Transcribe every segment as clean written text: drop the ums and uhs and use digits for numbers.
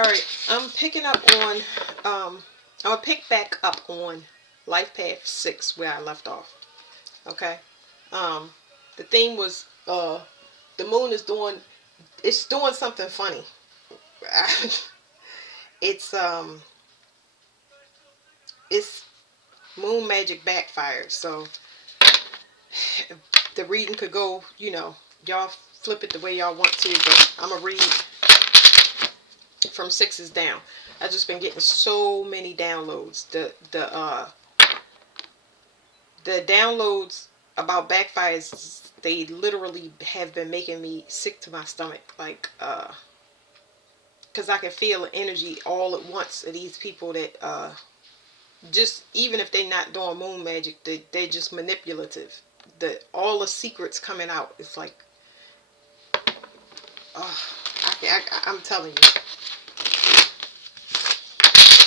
Alright, I'm picking up on, I'm going to pick back up on Life Path 6 where I left off. Okay? The theme was, the moon is doing, it's doing something funny. it's, it's moon magic backfired. So, the reading could go, y'all flip it the way y'all want to, but I'm going to read from 6s down. I've just been getting so many downloads. The downloads about backfires, they literally have been making me sick to my stomach. Like, because I can feel the energy all at once of these people that, just, even if they're not doing moon magic, they're just manipulative. All the secrets coming out. It's like, I'm telling you.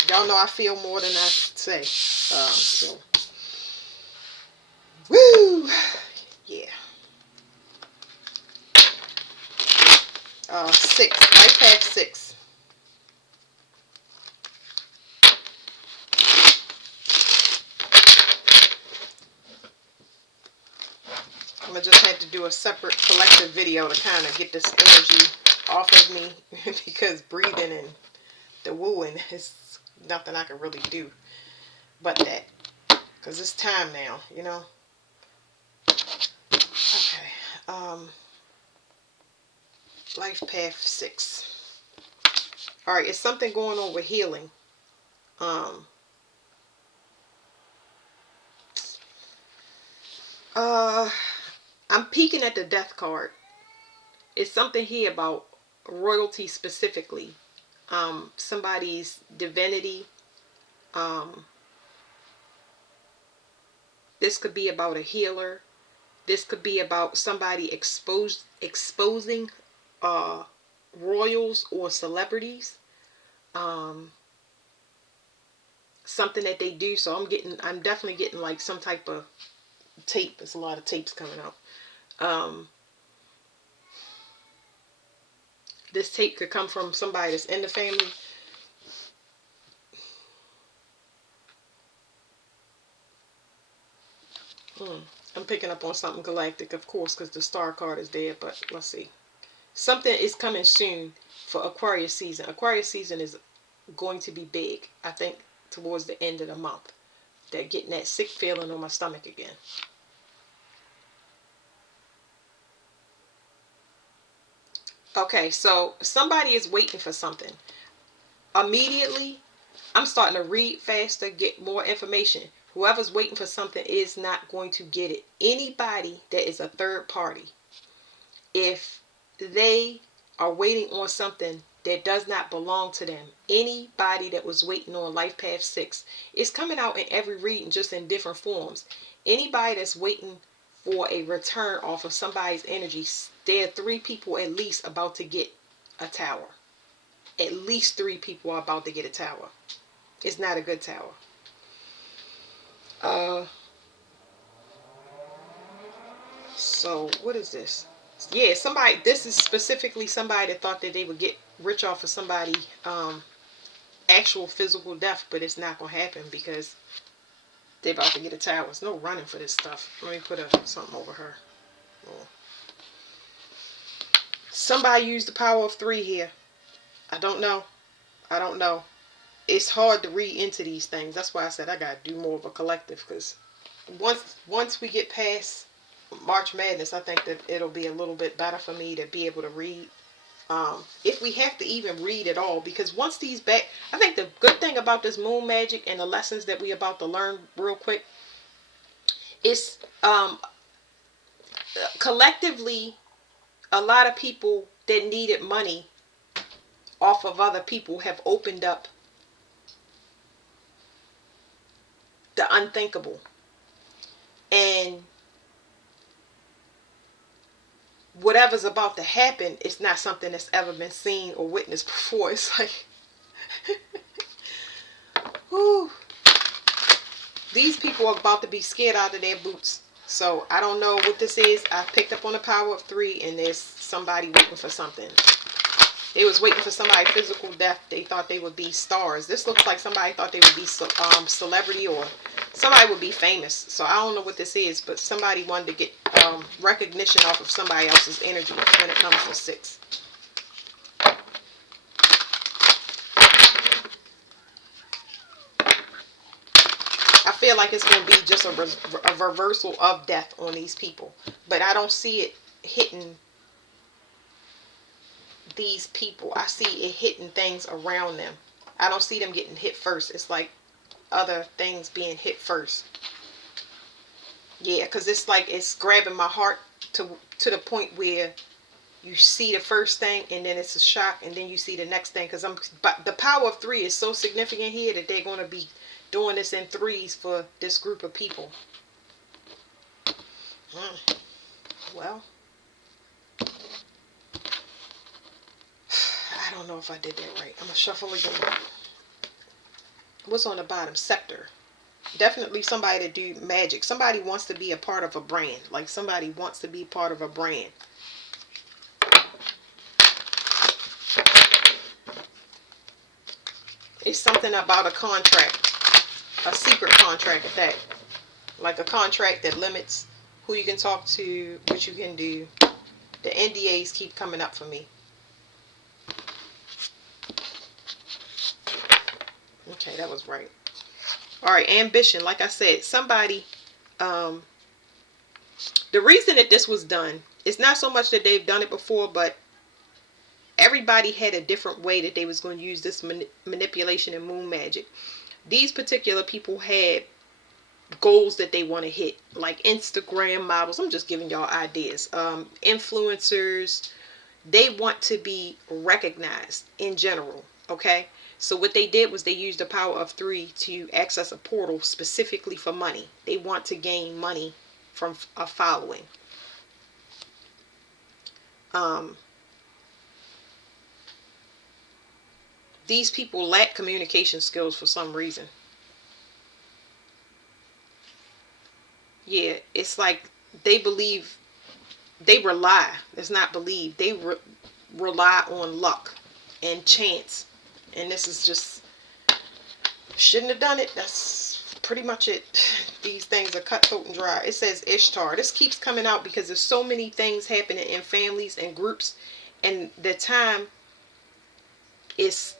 Y'all know I feel more than I say. So, woo! Yeah. 6. Life Path 6. I'm going to just have to do a separate collective video to kind of get this energy off of me because breathing and the wooing is nothing I can really do but that. Because it's time now, Okay. Life Path 6. Alright, it's something going on with healing. I'm peeking at the death card. It's something here about royalty specifically. Somebody's divinity. This could be about a healer. This could be about somebody exposing royals or celebrities. Something that they do. So I'm definitely getting like some type of tape. There's a lot of tapes coming out. This tape could come from somebody that's in the family. I'm picking up on something galactic, of course, because the star card is there, but let's see. Something is coming soon for Aquarius season. Aquarius season is going to be big, I think, towards the end of the month. They're getting that sick feeling on my stomach again. Okay, so somebody is waiting for something. Immediately, I'm starting to read faster, get more information. Whoever's waiting for something is not going to get it. Anybody that is a third party, if they are waiting on something that does not belong to them, anybody that was waiting on Life Path 6, it's coming out in every reading, just in different forms. Anybody that's waiting for a return off of somebody's energy, there are 3 people at least about to get a tower. At least 3 people are about to get a tower. It's not a good tower. So what is this? Yeah, somebody, this is specifically somebody that thought that they would get rich off of somebody actual physical death, but it's not gonna happen because they're about to get a tower. There's no running for this stuff. Let me put something over her. Oh. Somebody used the power of 3 here. I don't know. It's hard to read into these things. That's why I said I gotta do more of a collective, because once we get past March Madness, I think that it'll be a little bit better for me to be able to read. If we have to even read at all, because once these I think the good thing about this moon magic and the lessons that we about to learn real quick is collectively, a lot of people that needed money off of other people have opened up the unthinkable. And whatever's about to happen is not something that's ever been seen or witnessed before. It's like, whew. These people are about to be scared out of their boots. So I don't know what this is. I picked up on the power of 3, and there's somebody waiting for something. They was waiting for somebody physical death. They thought they would be stars. This looks like somebody thought they would be celebrity, or somebody would be famous. So I don't know what this is, but somebody wanted to get recognition off of somebody else's energy when it comes to 6. I feel like it's going to be just a reversal of death on these people. But I don't see it hitting these people. I see it hitting things around them. I don't see them getting hit first. It's like other things being hit first. Yeah, because it's like it's grabbing my heart to the point where you see the first thing and then it's a shock, and then you see the next thing. Because but the power of 3 is so significant here that they're going to be doing this in 3s for this group of people. Well, I don't know if I did that right. I'm gonna shuffle again. What's on the bottom? Scepter. Definitely somebody to do magic. Somebody wants to be a part of a brand. Like somebody wants to be part of a brand. It's something about a contract. A secret contract at that. Like a contract that limits who you can talk to, what you can do. The NDAs keep coming up for me. Okay, that was right. Alright, ambition. Like I said, somebody, the reason that this was done, it's not so much that they've done it before, but everybody had a different way that they was going to use this manipulation and moon magic. These particular people had goals that they want to hit, like Instagram models. I'm just giving y'all ideas. Influencers. They want to be recognized in general. Okay, so what they did was they used the power of 3 to access a portal specifically for money. They want to gain money from a following. These people lack communication skills for some reason. Yeah, it's like they believe, they rely, it's not believe, they rely on luck and chance. And this is just, shouldn't have done it. That's pretty much it. These things are cutthroat and dry. It says Ishtar. This keeps coming out because there's so many things happening in families and groups, and the time is,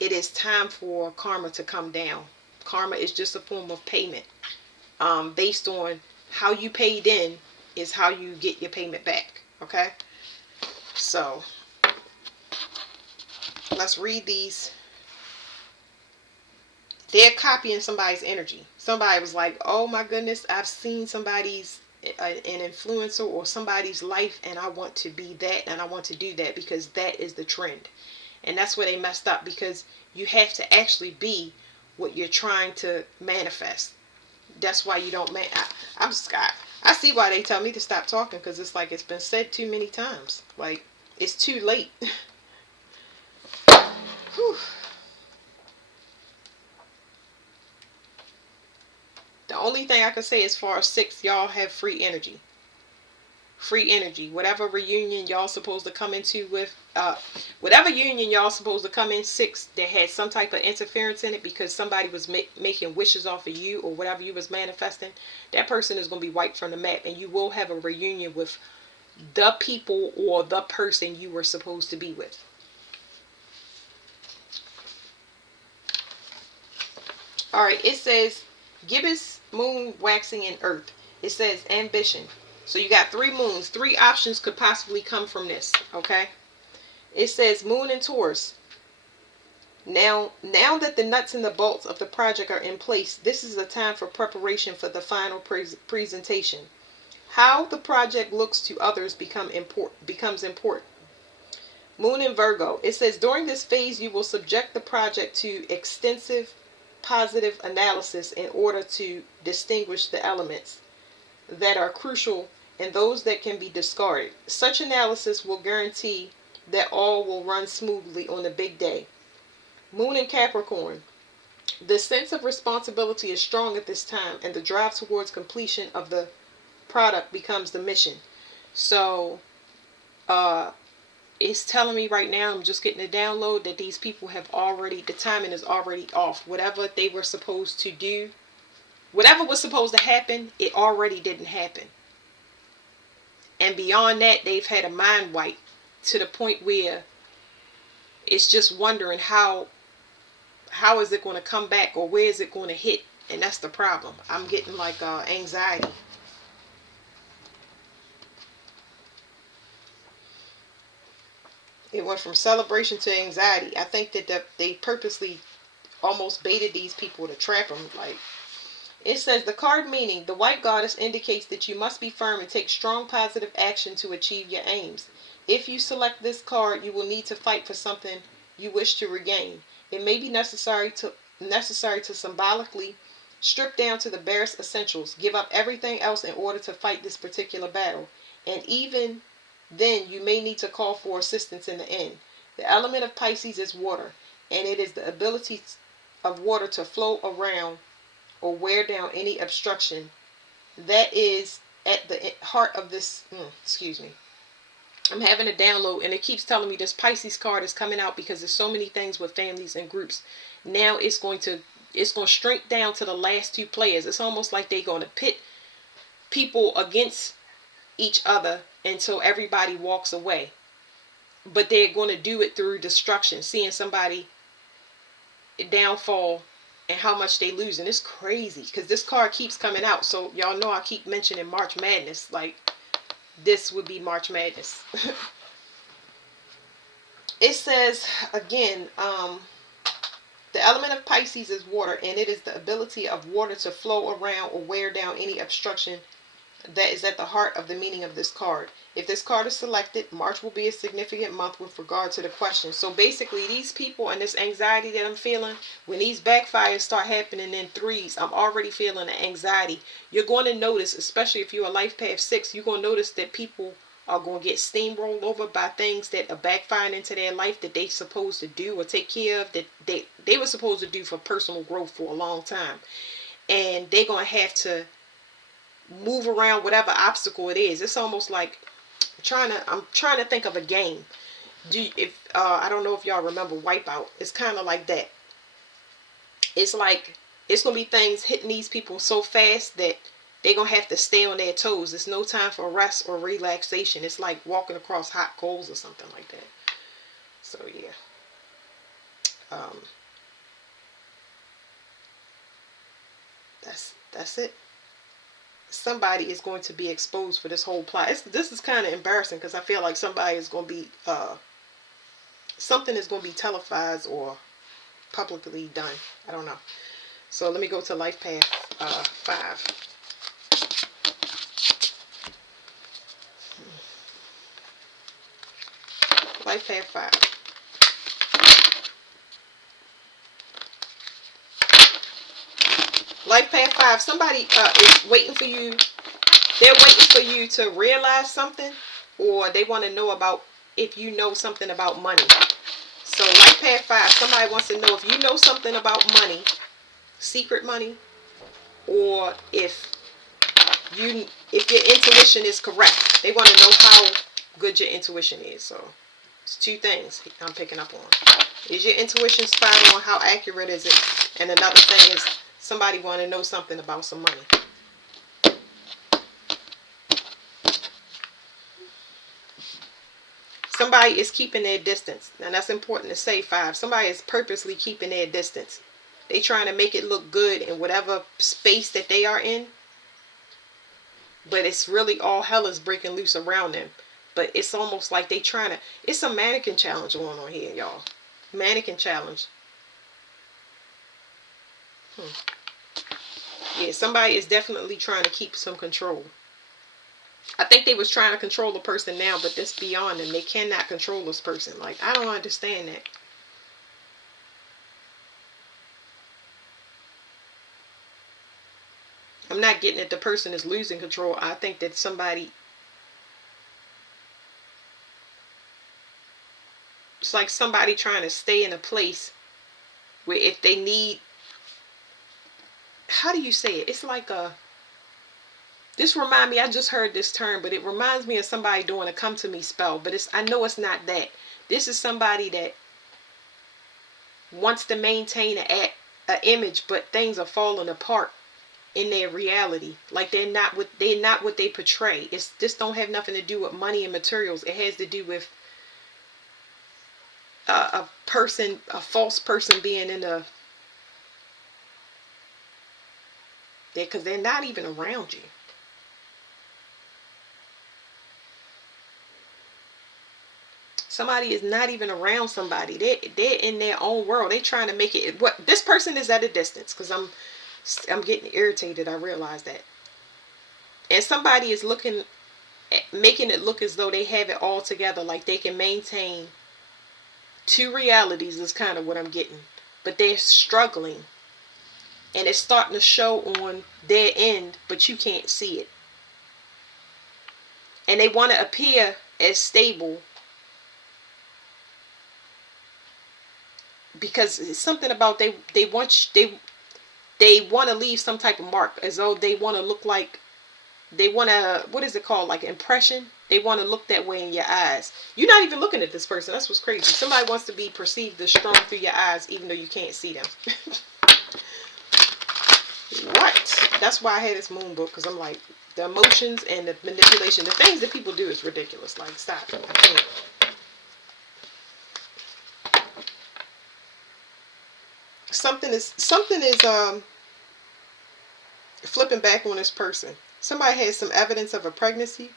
it is time for karma to come down. Karma is just a form of payment. Based on how you paid in is how you get your payment back. Okay, so let's read these. They're copying somebody's energy. Somebody was like, oh my goodness, I've seen somebody's an influencer or somebody's life, and I want to be that, and I want to do that because that is the trend. And that's where they messed up, because you have to actually be what you're trying to manifest. That's why you don't I see why they tell me to stop talking, because it's like it's been said too many times. Like, it's too late. Whew. The only thing I can say as far as 6, y'all have free energy. Free energy. Whatever reunion y'all supposed to come into with, whatever union y'all supposed to come in 6, that had some type of interference in it because somebody was making wishes off of you or whatever you was manifesting, that person is going to be wiped from the map, and you will have a reunion with the people or the person you were supposed to be with. Alright, it says gibbous, moon, waxing, and earth. It says ambition. So you got 3 moons. 3 options could possibly come from this. Okay. It says moon and Taurus. Now that the nuts and the bolts of the project are in place, this is a time for preparation for the final presentation. How the project looks to others becomes important. Moon in Virgo. It says during this phase you will subject the project to extensive positive analysis in order to distinguish the elements that are crucial and those that can be discarded. Such analysis will guarantee that all will run smoothly on the big day. Moon in Capricorn. The sense of responsibility is strong at this time, and the drive towards completion of the product becomes the mission. So it's telling me right now, I'm just getting a download that these people have already, the timing is already off. Whatever they were supposed to do, whatever was supposed to happen, it already didn't happen. And beyond that, they've had a mind wipe to the point where it's just wondering how is it going to come back, or where is it going to hit. And that's the problem. I'm getting like anxiety. It went from celebration to anxiety. I think that they purposely almost baited these people to trap them. Like, it says, the card meaning, the white goddess indicates that you must be firm and take strong positive action to achieve your aims. If you select this card, you will need to fight for something you wish to regain. It may be necessary to symbolically strip down to the barest essentials, give up everything else in order to fight this particular battle. And even then, you may need to call for assistance in the end. The element of Pisces is water, and it is the ability of water to flow around or wear down any obstruction. That is at the heart of this. Excuse me. I'm having a download, and it keeps telling me this Pisces card is coming out because there's so many things with families and groups. Now it's going to shrink down to the last two players. It's almost like they're going to pit people against each other until everybody walks away. But they're going to do it through destruction, seeing somebody downfall and how much they lose. And it's crazy because this card keeps coming out. So y'all know I keep mentioning March Madness. Like, this would be March Madness. It says again, the element of Pisces is water, and it is the ability of water to flow around or wear down any obstruction. That is at the heart of the meaning of this card. If this card is selected, March will be a significant month with regard to the question. So basically, these people and this anxiety that I'm feeling, when these backfires start happening in threes, I'm already feeling the anxiety. You're going to notice, especially if you're a life path 6, you're going to notice that people are going to get steamrolled over by things that are backfiring into their life that they supposed to do or take care of, that they were supposed to do for personal growth for a long time. And they're going to have to move around whatever obstacle it is. It's almost like I'm trying to think of a game. I don't know if y'all remember Wipeout. It's kind of like that. It's like it's gonna be things hitting these people so fast that they're gonna have to stay on their toes. There's no time for rest or relaxation. It's like walking across hot coals or something like that. So yeah. That's it. Somebody is going to be exposed for this whole plot. This is kind of embarrassing because I feel like somebody is going to be something is going to be televised or publicly done. I don't know. So let me go to Life Path 5. Life Path 5. Life Path 5. Somebody is waiting for you. They're waiting for you to realize something, or they want to know about if you know something about money. So Life Path 5. Somebody wants to know if you know something about money, secret money, or if your intuition is correct. They want to know how good your intuition is. So it's two things I'm picking up on. Is your intuition spot on? How accurate is it? And another thing is somebody want to know something about some money. Somebody is keeping their distance. And that's important to say, 5. Somebody is purposely keeping their distance. They trying to make it look good in whatever space that they are in. But it's really all hell is breaking loose around them. But it's almost like they trying to... It's a mannequin challenge going on here, y'all. Mannequin challenge. Yeah, somebody is definitely trying to keep some control. I think they was trying to control the person now, but that's beyond them. They cannot control this person. Like, I don't understand that. I'm not getting that the person is losing control. I think that somebody... It's like somebody trying to stay in a place where if they need... How do you say it? It's like a... This remind me, I just heard this term, but it reminds me of somebody doing a come to me spell, but I know it's not that. This is somebody that wants to maintain a image, but things are falling apart in their reality. Like they're not what they portray. This don't have nothing to do with money and materials. It has to do with a person, a false person being in a there, because they're not even around you. Somebody is not even around somebody. They're in their own world. They're trying to make it. What this person is at a distance, because I'm getting irritated. I realize that. And somebody is looking, making it look as though they have it all together, like they can maintain two realities. Is kind of what I'm getting, but they're struggling, and it's starting to show on their end, but you can't see it. And they want to appear as stable, because it's something about they want to leave some type of mark, as though they want to look like, they want to, what is it called, like impression. They want to look that way in your eyes. You're not even looking at this person. That's what's crazy. Somebody wants to be perceived as strong through your eyes, even though you can't see them. What? That's why I had this moon book, because I'm like, the emotions and the manipulation, the things that people do is ridiculous. Like, stop. I can't. Something is flipping back on this person. Somebody has some evidence of a pregnancy.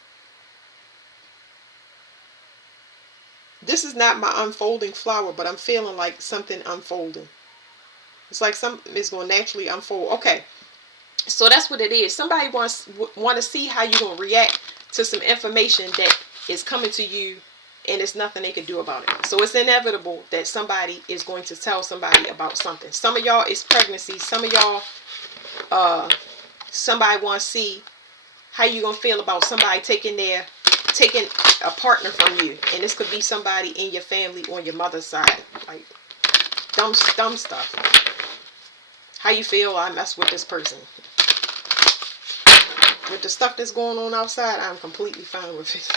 This is not my unfolding flower, but I'm feeling like something unfolding. It's like something is going to naturally unfold. Okay, so that's what it is. Somebody want to see how you're going to react to some information that is coming to you, and it's nothing they can do about it. So it's inevitable that somebody is going to tell somebody about something. Some of y'all is pregnancy. Some of y'all, somebody want to see how you going to feel about somebody taking a partner from you. And this could be somebody in your family on your mother's side. Like, dumb stuff. How you feel? I mess with this person. With the stuff that's going on outside, I'm completely fine with it.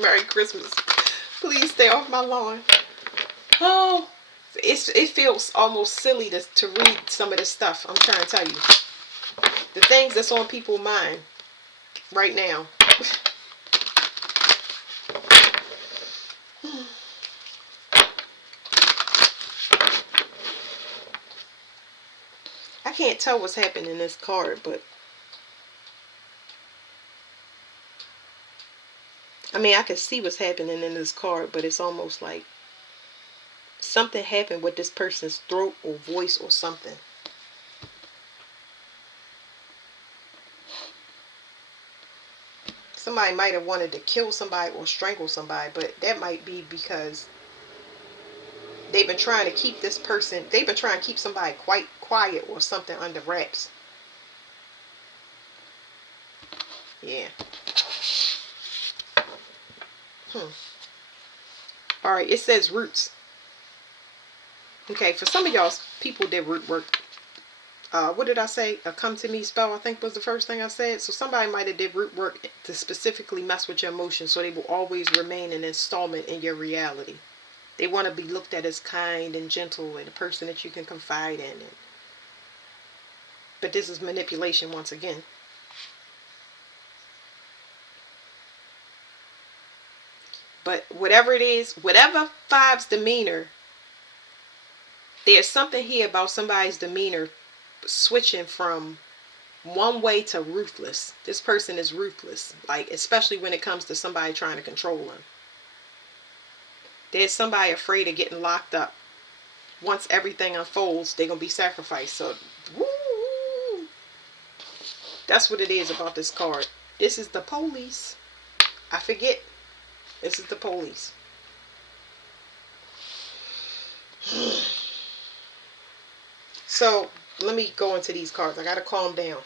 Merry Christmas. Please stay off my lawn. Oh, it feels almost silly to read some of this stuff. I'm trying to tell you. The things that's on people's mind right now. I can't tell what's happening in this card, but I mean, I can see what's happening in this card, but it's almost like something happened with this person's throat or voice or something. Somebody might have wanted to kill somebody or strangle somebody, but that might be because they've been trying to keep this person, they've been trying to keep somebody quite quiet or something under wraps. Yeah. Alright, it says roots. Okay, for some of y'all people did root work. What did I say? A come to me spell, I think was the first thing I said. So somebody might have did root work to specifically mess with your emotions, so they will always remain an installment in your reality. They want to be looked at as kind and gentle and a person that you can confide in. But this is manipulation once again. But whatever it is, whatever Five's demeanor, there's something here about somebody's demeanor switching from one way to ruthless. This person is ruthless, like especially when it comes to somebody trying to control them. There's somebody afraid of getting locked up. Once everything unfolds, they're gonna be sacrificed. So, woo, that's what it is about this card. This is the police. I forget. This is the police. So let me go into these cards. I gotta calm down.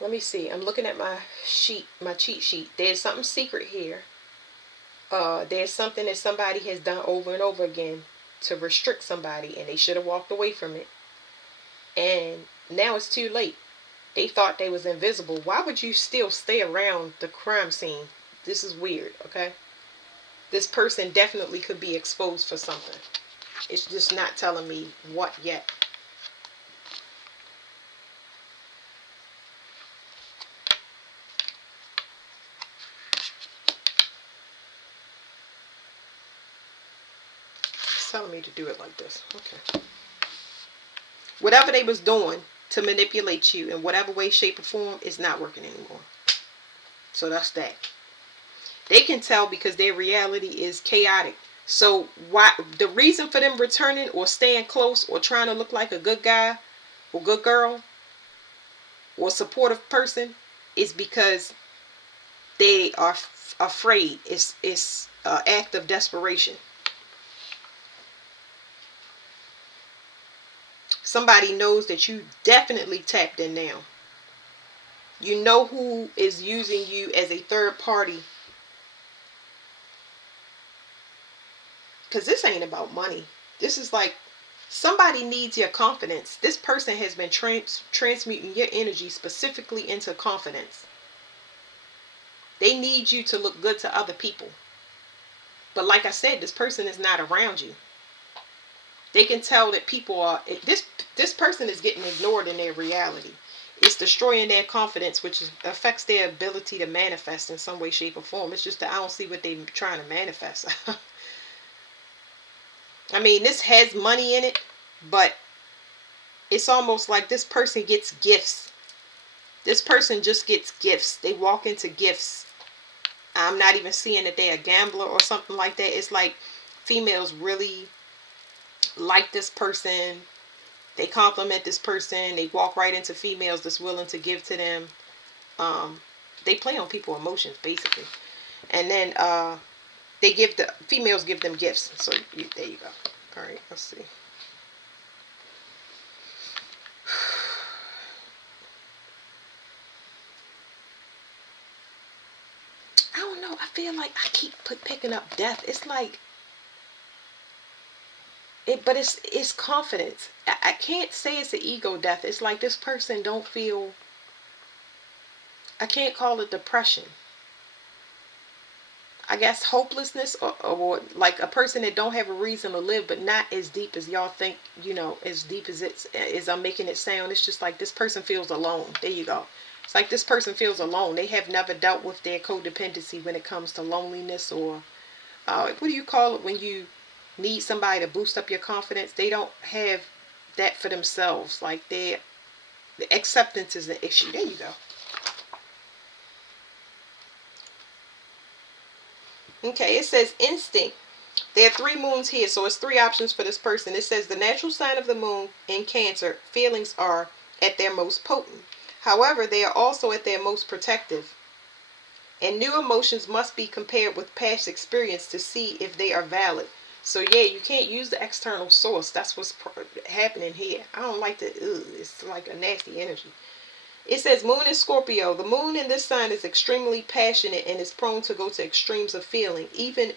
Let me see. I'm looking at my sheet, my cheat sheet. There's something secret here. There's something that somebody has done over and over again to restrict somebody, and they should have walked away from it. And now it's too late. They thought they was invisible. Why would you still stay around the crime scene? This is weird, okay? This person definitely could be exposed for something. It's just not telling me what yet. It's telling me to do it like this. Okay. Whatever they was doing to manipulate you in whatever way, shape, or form is not working anymore. So that's that. They can tell because their reality is chaotic. So why the reason for them returning or staying close or trying to look like a good guy or good girl or supportive person is because they are afraid. It's an act of desperation. Somebody knows that you definitely tapped in now. You know who is using you as a third party. Because this ain't about money. This is like somebody needs your confidence. This person has been transmuting your energy specifically into confidence. They need you to look good to other people. But like I said, this person is not around you. They can tell that people are this person is getting ignored in their reality. It's destroying their confidence, which affects their ability to manifest in some way, shape, or form. It's just that I don't see what they're trying to manifest. I mean, this has money in it, but it's almost like this person gets gifts. This person just gets gifts. They walk into gifts. I'm not even seeing that they're a gambler or something like that. It's like females really like this person. They compliment this person. They walk right into females that's willing to give to them. They play on people's emotions, basically. And then they give the females give them gifts. So there you go. All right, let's see. I don't know. I feel like I keep picking up death. It's like but it's confidence. I can't say it's an ego death. It's like this person don't feel. I can't call it depression. I guess hopelessness or like a person that don't have a reason to live, but not as deep as y'all think, as deep as I'm making it sound. It's just like this person feels alone. There you go. It's like this person feels alone. They have never dealt with their codependency when it comes to loneliness or what do you call it when you need somebody to boost up your confidence? They don't have that for themselves. Like the acceptance is an issue. There you go. Okay, it says instinct. There are 3 moons here, so it's 3 options for this person. It says the natural sign of the moon in Cancer, feelings are at their most potent. However, they are also at their most protective. And new emotions must be compared with past experience to see if they are valid. So yeah, you can't use the external source. That's what's happening here. I don't like the, it's like a nasty energy. It says moon in Scorpio. The moon in this sign is extremely passionate and is prone to go to extremes of feeling, even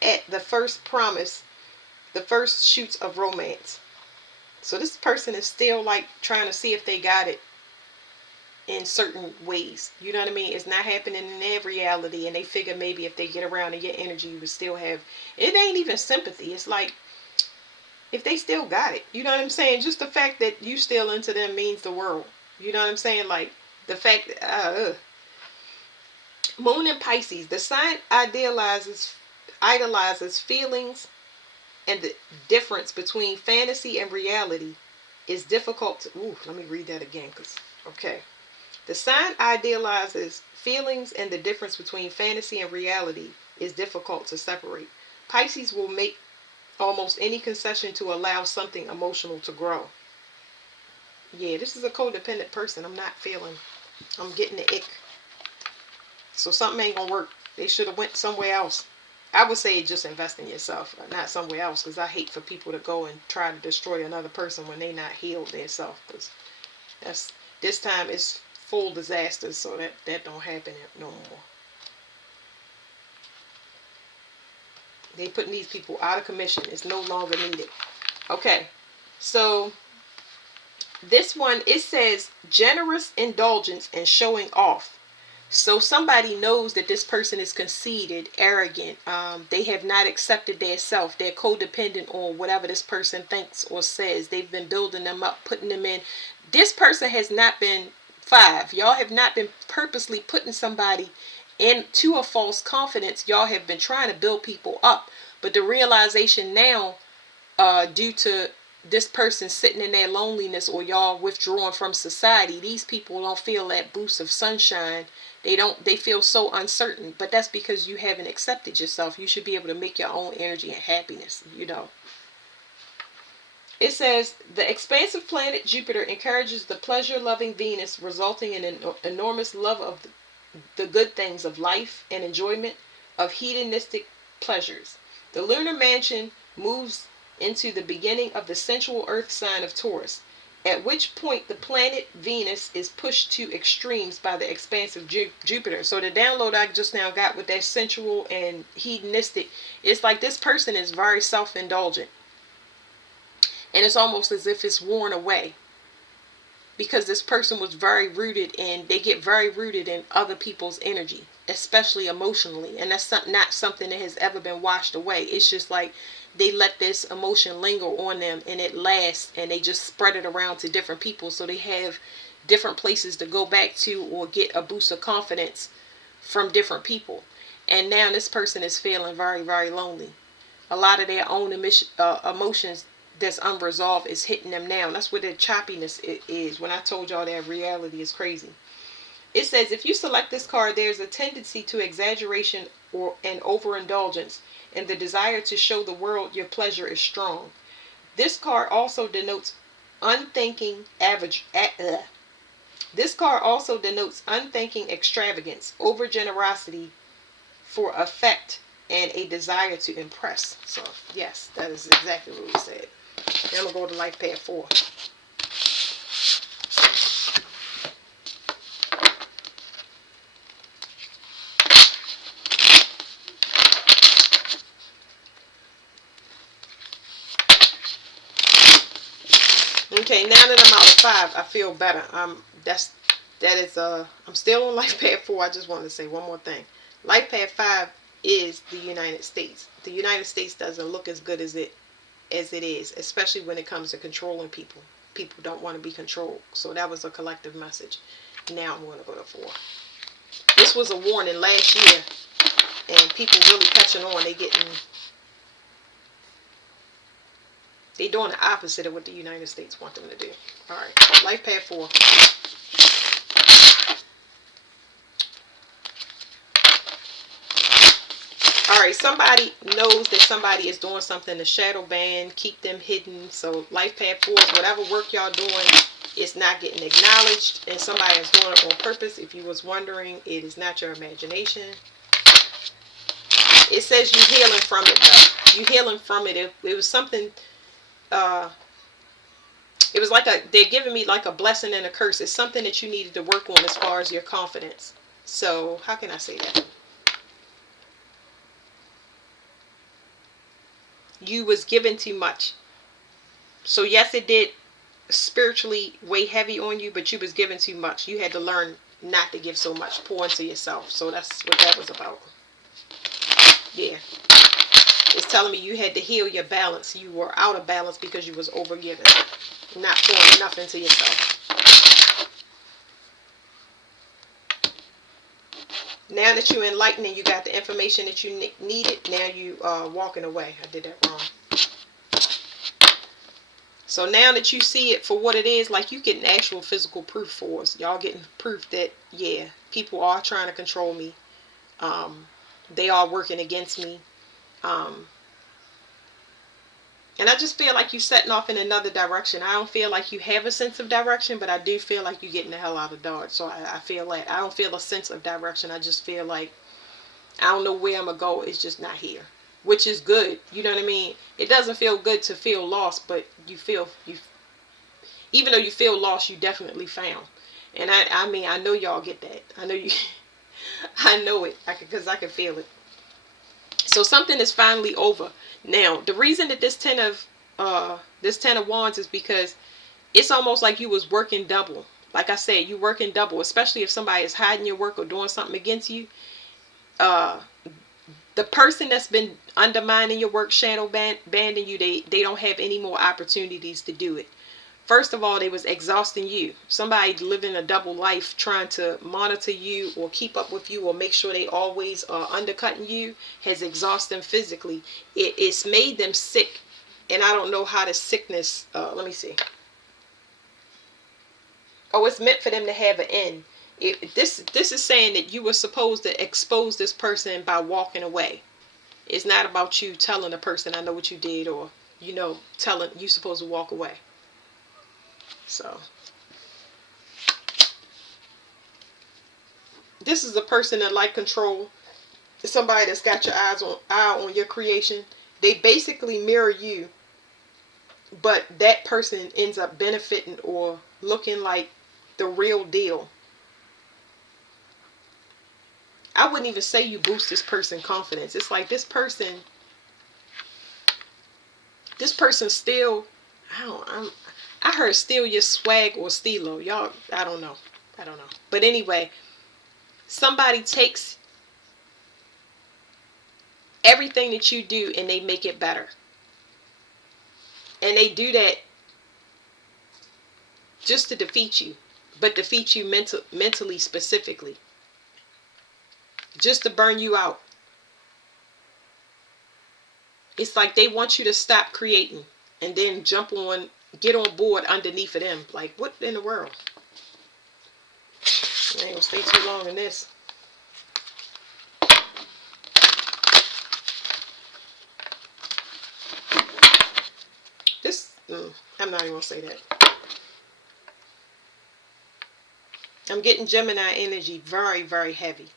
at the first promise, the first shoots of romance. So this person is still like trying to see if they got it in certain ways. You know what I mean? It's not happening in their reality, and they figure maybe if they get around in your energy, you would still have. It ain't even sympathy. It's like if they still got it. You know what I'm saying? Just the fact that you still into them means the world. You know what I'm saying? Like the fact that Moon in Pisces, the sign idolizes feelings, and the difference between fantasy and reality is difficult to. Ooh, let me read that again, okay. The sign idealizes feelings, and the difference between fantasy and reality is difficult to separate. Pisces will make almost any concession to allow something emotional to grow. Yeah, this is a codependent person. I'm getting the ick. So something ain't gonna work. They should have went somewhere else. I would say just invest in yourself, not somewhere else, because I hate for people to go and try to destroy another person when they not healed themselves. Because this time it's full disaster, so that don't happen no more. They putting these people out of commission. It's no longer needed. Okay, so This one, it says generous indulgence and showing off. So somebody knows that this person is conceited, arrogant. They have not accepted their self. They're codependent on whatever this person thinks or says. They've been building them up, putting them in. This person has not been five. Y'all have not been purposely putting somebody into a false confidence. Y'all have been trying to build people up. But the realization now, due to this person sitting in their loneliness or y'all withdrawing from society, these people don't feel that boost of sunshine. They feel so uncertain, but that's because you haven't accepted yourself. You should be able to make your own energy and happiness, you know. It says the expansive planet Jupiter encourages the pleasure-loving Venus, resulting in an enormous love of the good things of life and enjoyment of hedonistic pleasures. The lunar mansion moves into the beginning of the sensual earth sign of Taurus, at which point the planet Venus is pushed to extremes by the expansive Jupiter. So the download I just now got with that sensual and hedonistic, it's like this person is very self-indulgent. And it's almost as if it's worn away. Because this person was very rooted they get very rooted in other people's energy, especially emotionally. And that's not something that has ever been washed away. It's just like they let this emotion linger on them and it lasts, and they just spread it around to different people. So they have different places to go back to or get a boost of confidence from different people. And now this person is feeling very, very lonely. A lot of their own emotions that's unresolved is hitting them now. That's where the choppiness is. When I told y'all that reality is crazy. It says if you select this card, there's a tendency to exaggeration or an overindulgence, and the desire to show the world your pleasure is strong. This card also denotes unthinking average. This card also denotes unthinking extravagance, over generosity for effect, and a desire to impress. So yes, that is exactly what we said. Now I'm going to go to Life Path 4. Okay, now that I'm out of 5, I feel better. I'm still on Life Path 4. I just wanted to say one more thing. Life Path 5 is the United States. The United States doesn't look as good as it is, especially when it comes to controlling people. People don't want to be controlled. So that was a collective message. Now I'm going to go to 4. This was a warning last year, and people really catching on. They doing the opposite of what the United States want them to do. All right, Life Path 4. All right, somebody knows that somebody is doing something to shadow ban, keep them hidden. So Life Path 4 is whatever work y'all doing, it's not getting acknowledged, and somebody is doing it on purpose. If you was wondering, it is not your imagination. It says you healing from it, though. You healing from it. It was something. It was like they're giving me like a blessing and a curse. It's something that you needed to work on as far as your confidence. So how can I say that? You was given too much. So yes, it did spiritually weigh heavy on you, but you was given too much. You had to learn not to give so much, pour into yourself. So that's what that was about. Yeah. It's telling me you had to heal your balance. You were out of balance because you was overgiven, not pouring enough into yourself. Now that you're enlightened and you got the information that you needed, now you are walking away. I did that wrong. So now that you see it for what it is, like you getting actual physical proof for us. Y'all getting proof that, yeah, people are trying to control me. They are working against me. And I just feel like you're setting off in another direction. I don't feel like you have a sense of direction, but I do feel like you're getting the hell out of Dodge. So I feel like I don't feel a sense of direction. I just feel like I don't know where I'm going to go. It's just not here, which is good. You know what I mean? It doesn't feel good to feel lost, but even though you feel lost, you definitely found. And I mean, I know y'all get that. I know you, I know it because I can feel it. So something is finally over. Now, the reason that this Ten of Wands is because It's almost like you was working double. Like I said, you working double, especially if somebody is hiding your work or doing something against you. Uh, the person that's been undermining your work, shadow banding you, they don't have any more opportunities to do it. First of all, they was exhausting you. Somebody living a double life trying to monitor you or keep up with you or make sure they always are undercutting you has exhausted them physically. It's made them sick. And I don't know how the sickness, let me see. Oh, it's meant for them to have an end. This is saying that you were supposed to expose this person by walking away. It's not about you telling the person, I know what you did, or, telling you supposed to walk away. So this is a person that like control. It's somebody that's got your eye on your creation. They basically mirror you, but that person ends up benefiting or looking like the real deal. I wouldn't even say you boost this person's confidence. It's like this person still, I heard steal your swag or stealo. Y'all, I don't know. But anyway, somebody takes everything that you do and they make it better. And they do that just to defeat you, but defeat you mentally specifically. Just to burn you out. It's like they want you to stop creating and then get on board underneath of them. Like, what in the world? I ain't gonna stay too long in this. I'm not even gonna say that. I'm getting Gemini energy very, very heavy.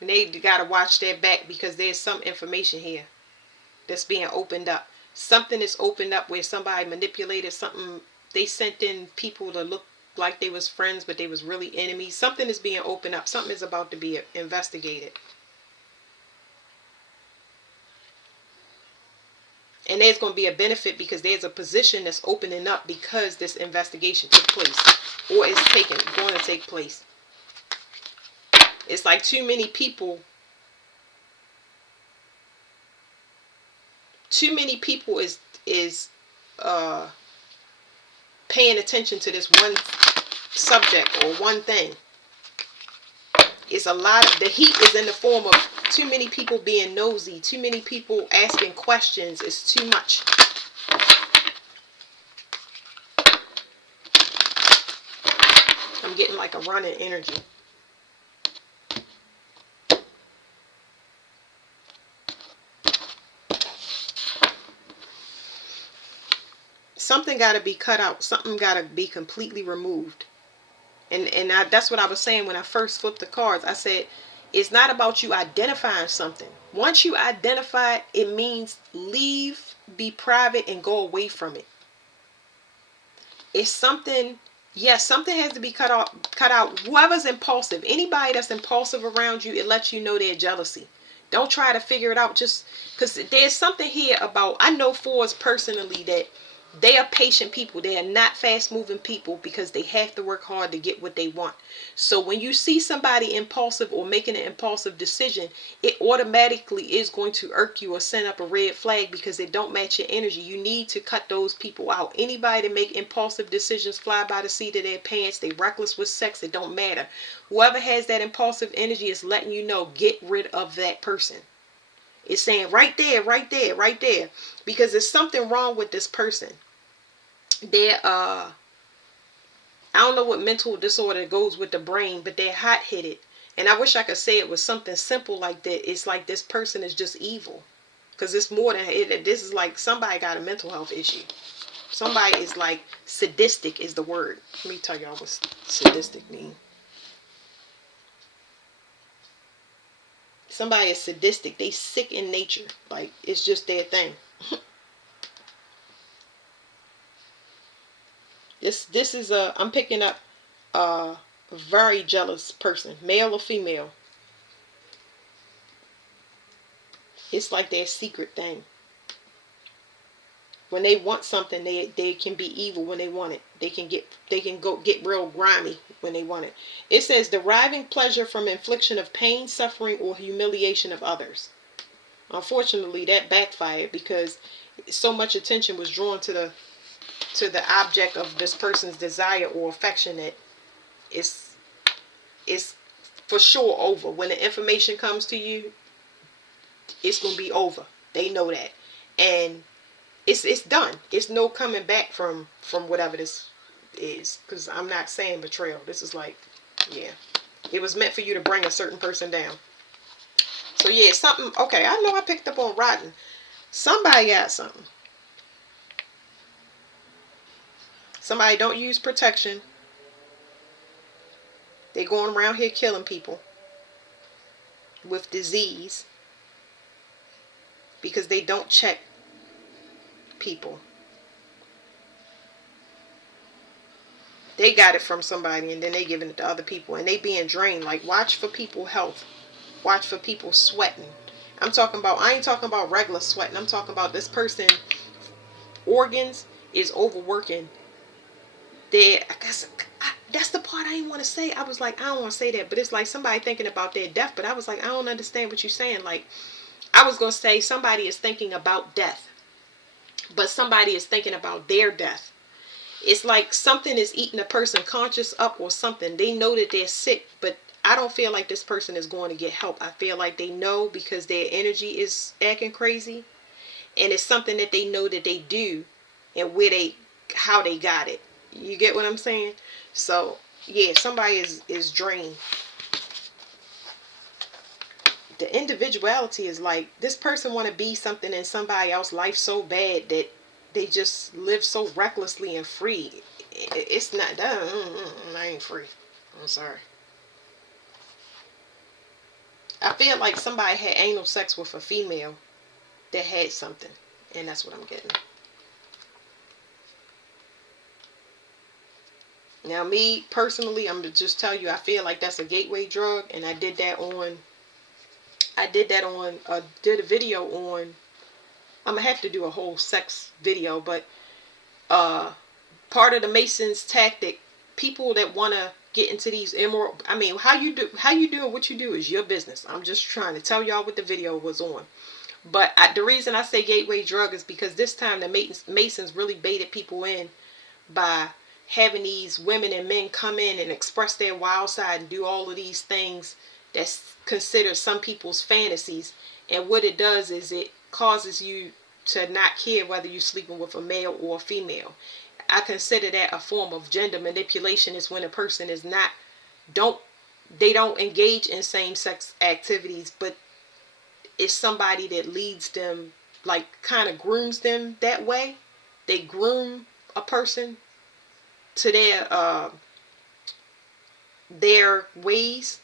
And they gotta watch their back because there's some information here that's being opened up. Something is opened up where somebody manipulated something. They sent in people to look like they was friends, but they was really enemies. Something is being opened up. Something is about to be investigated. And there's going to be a benefit because there's a position that's opening up because this investigation took place or is going to take place. It's like too many people is paying attention to this one subject or one thing. It's a lot of the heat is in the form of too many people being nosy, too many people asking questions. It's too much. I'm getting like a running energy. Something got to be cut out. Something got to be completely removed. And that's what I was saying when I first flipped the cards. I said, it's not about you identifying something. Once you identify it, it means leave, be private, and go away from it. It's something, yes, something has to be cut out. Whoever's impulsive, anybody that's impulsive around you, it lets you know their jealousy. Don't try to figure it out just because there's something here about, I know fours personally that they are patient people. They are not fast moving people because they have to work hard to get what they want. So when you see somebody impulsive or making an impulsive decision, it automatically is going to irk you or send up a red flag because it don't match your energy. You need to cut those people out. Anybody that make impulsive decisions fly by the seat of their pants, they reckless with sex, it don't matter. Whoever has that impulsive energy is letting you know, get rid of that person. It's saying right there, right there, right there. Because there's something wrong with this person. They're I don't know what mental disorder goes with the brain, but they're hot-headed. And I wish I could say it was something simple like that. It's like this person is just evil. Because it's more than it. This is like somebody got a mental health issue. Somebody is like sadistic is the word. Let me tell y'all what sadistic means. Somebody is sadistic. They sick in nature. Like, it's just their thing. This is I'm picking up a very jealous person, male or female. It's like their secret thing. When they want something, they can be evil when they want it. They can go get real grimy when they want it. It says deriving pleasure from infliction of pain, suffering, or humiliation of others. Unfortunately, that backfired because so much attention was drawn to the object of this person's desire or affection that it's it's for sure over. When the information comes to you, it's gonna be over. They know that, and it's done. It's no coming back from whatever this is. Because I'm not saying betrayal. This is like, yeah, it was meant for you to bring a certain person down. So yeah, something. Okay, I know I picked up on rotten. Somebody got something. Somebody don't use protection. They going around here killing people with disease because they don't check people. They got it from somebody and then they giving it to other people and they being drained. Like, watch for people health. Watch for people sweating. I ain't talking about regular sweating. I'm talking about this person organs is overworking. I guess that's the part I didn't want to say. I was like, I don't want to say that, but it's like somebody thinking about their death. But I was like, I don't understand what you're saying. Like, I was going to say somebody is thinking about death, but somebody is thinking about their death. It's like something is eating a person conscious up or something. They know that they're sick, but I don't feel like this person is going to get help. I feel like they know because their energy is acting crazy, and it's something that they know that they do, and how they got it. You get what I'm saying? So yeah, somebody is drained. The individuality is like this person want to be something in somebody else's life so bad that they just live so recklessly and free. It's not that. I ain't free. I'm sorry. I feel like somebody had anal sex with a female that had something, and that's what I'm getting. Now, me personally, I'm gonna just tell you, I feel like that's a gateway drug, and I did that on. Did a video on. I'm gonna have to do a whole sex video, but part of the Masons tactic, people that wanna get into these immoral. I mean, how you doing what you do is your business. I'm just trying to tell y'all what the video was on. But the reason I say gateway drug is because this time the Masons really baited people in by having these women and men come in and express their wild side and do all of these things that's considered some people's fantasies. And what it does is it causes you to not care whether you're sleeping with a male or a female. I consider that a form of gender manipulation. Is when a person is not don't they don't engage in same-sex activities, but it's somebody that leads them, like kind of grooms them that way. They groom a person to their ways,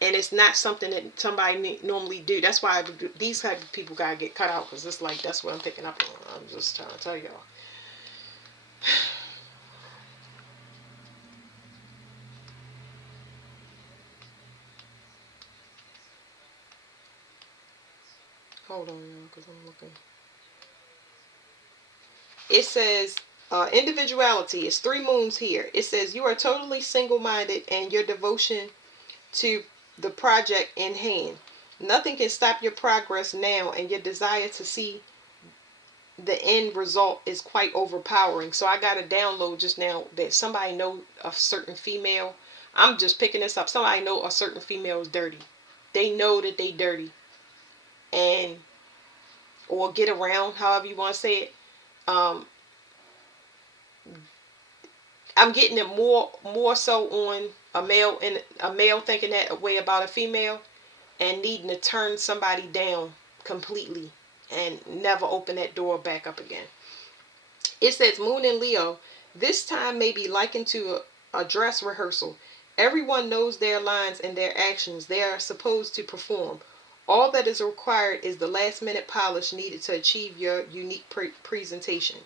and it's not something that somebody normally do. That's why these type of people gotta get cut out, because it's like that's what I'm picking up on. I'm just trying to tell y'all. Hold on, y'all, because I'm looking. It says individuality is 3 moons here. It says you are totally single-minded and your devotion to the project in hand. Nothing can stop your progress now, and your desire to see the end result is quite overpowering. So I got a download just now that somebody know a certain female. I'm just picking this up. Somebody know a certain female is dirty. They know that they dirty, and or get around, however you want to say it. I'm getting it more so on a male, and a male thinking that way about a female and needing to turn somebody down completely and never open that door back up again. It says Moon in Leo. This time may be likened to a dress rehearsal. Everyone knows their lines and their actions they are supposed to perform. All that is required is the last minute polish needed to achieve your unique presentation.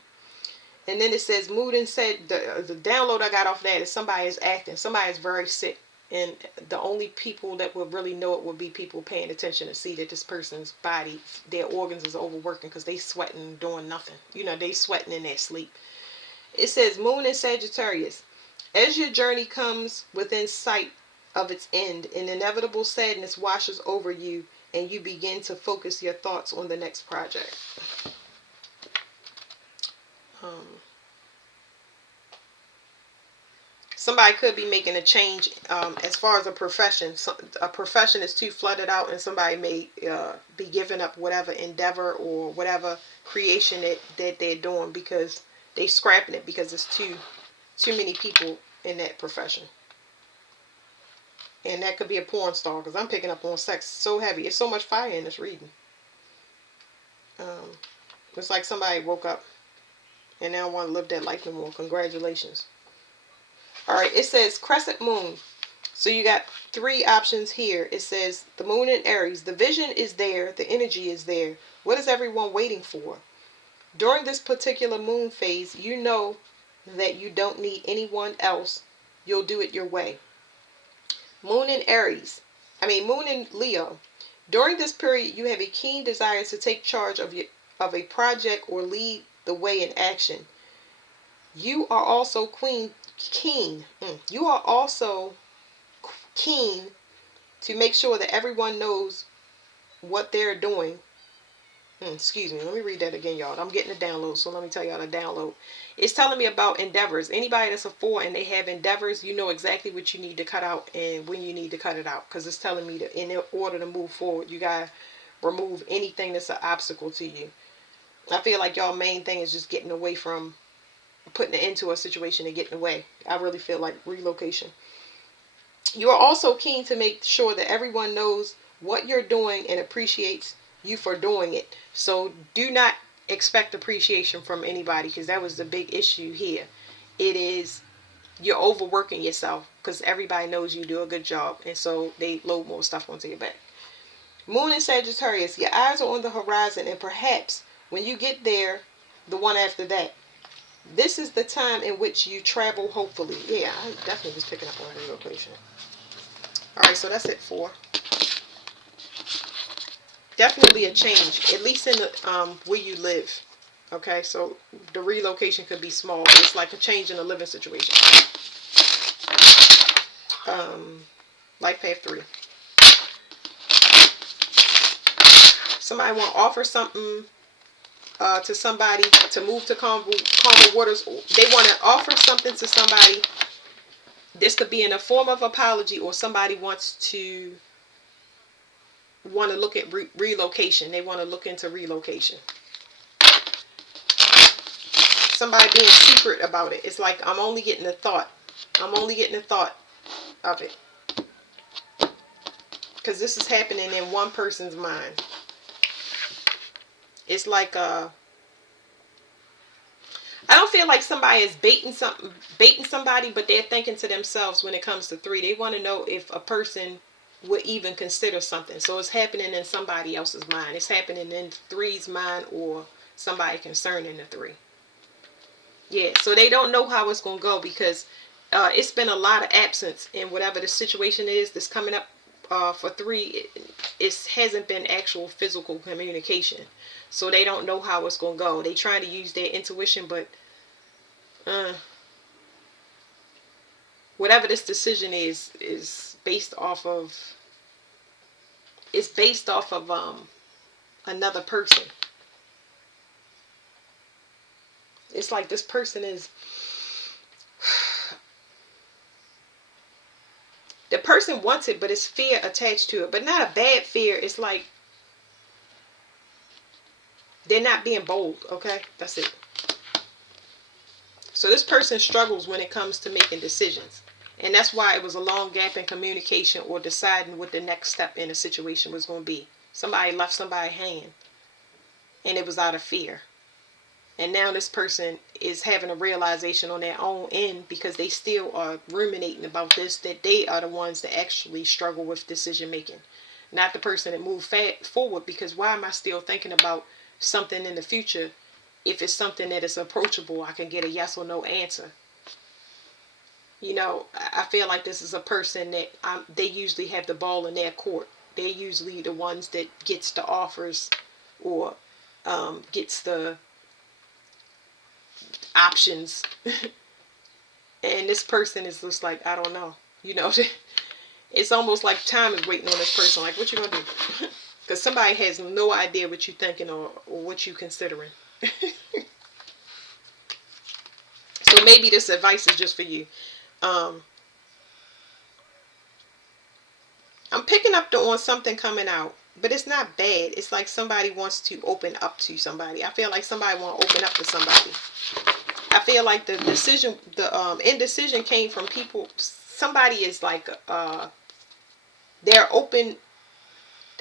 And then it says Mudane said the download I got off that is somebody is acting. Somebody is very sick And the only people that would really know it would be people paying attention to see that this person's body, their organs is overworking because they sweating doing nothing. They sweating in their sleep. It says Moon in Sagittarius. As your journey comes within sight of its end, an inevitable sadness washes over you and you begin to focus your thoughts on the next project. Somebody could be making a change as far as a profession. A profession is too flooded out, and somebody may be giving up whatever endeavor or whatever creation that they're doing because they scrapping it because it's too many people in that profession. And that could be a porn star, because I'm picking up on sex so heavy. It's so much fire in this reading. It's like somebody woke up and now want to live that life no more. Congratulations. All right, it says crescent moon. So you got 3 options here. It says the moon in Aries. The vision is there. The energy is there. What is everyone waiting for? During this particular moon phase, you know that you don't need anyone else. You'll do it your way. Moon in Aries. Moon in Leo. During this period, you have a keen desire to take charge of a project or lead the way in action. You are also keen. You are also keen to make sure that everyone knows what they're doing. Excuse me, let me read that again, y'all. I'm getting a download, so let me tell y'all the download. It's telling me about endeavors. Anybody that's a 4 and they have endeavors, you know exactly what you need to cut out and when you need to cut it out, because it's telling me that in order to move forward, you gotta remove anything that's an obstacle to you. I feel like y'all main thing is just getting away from putting it into a situation and getting away. I really feel like relocation. You are also keen to make sure that everyone knows what you're doing and appreciates you for doing it. So do not expect appreciation from anybody, because that was the big issue here. It is you're overworking yourself because everybody knows you do a good job, and so they load more stuff onto your back. Moon in Sagittarius. Your eyes are on the horizon, and perhaps when you get there, the one after that, this is the time in which you travel hopefully. Yeah, I definitely was picking up on relocation. Alright, so that's it for. Definitely a change, at least in the where you live. Okay, so the relocation could be small, but it's like a change in the living situation. Life path 3. Somebody want to offer something to somebody to move to calmer waters. They want to offer something to somebody. This could be in a form of apology, or somebody want to look at relocation. They want to look into relocation. Somebody being secret about it. It's like, I'm only getting a thought. I'm only getting a thought of it. Because this is happening in one person's mind. It's like I don't feel like somebody is baiting somebody, but they're thinking to themselves when it comes to 3. They want to know if a person would even consider something. So it's happening in somebody else's mind. It's happening in 3's mind, or somebody concerning the 3. Yeah, so they don't know how it's going to go, because it's been a lot of absence in whatever the situation is that's coming up for 3. It hasn't been actual physical communication. So they don't know how it's going to go. They trying to use their intuition, but whatever this decision is based off of, it's based off of another person. It's like this person is, the person wants it, but it's fear attached to it, but not a bad fear. It's like they're not being bold. Okay, that's it. So this person struggles when it comes to making decisions, and that's why it was a long gap in communication or deciding what the next step in a situation was going to be. Somebody left somebody hanging, and it was out of fear. And now this person is having a realization on their own end, because they still are ruminating about this, that they are the ones that actually struggle with decision making, not the person that moved forward. Because why am I still thinking about something in the future if it's something that is approachable? I can get a yes or no answer. You know, I feel like this is a person that they usually have the ball in their court. They're usually the ones that gets the offers, or gets the options. And this person is just like, I don't know. You know, it's almost like time is waiting on this person. Like, what you gonna do? Because somebody has no idea what you're thinking, or what you're considering. So maybe this advice is just for you. Um, I'm picking up on something coming out, but it's not bad. It's like somebody wants to open up to somebody. I feel like somebody want to open up to somebody. I feel like the indecision came from people. Somebody is like, they're open.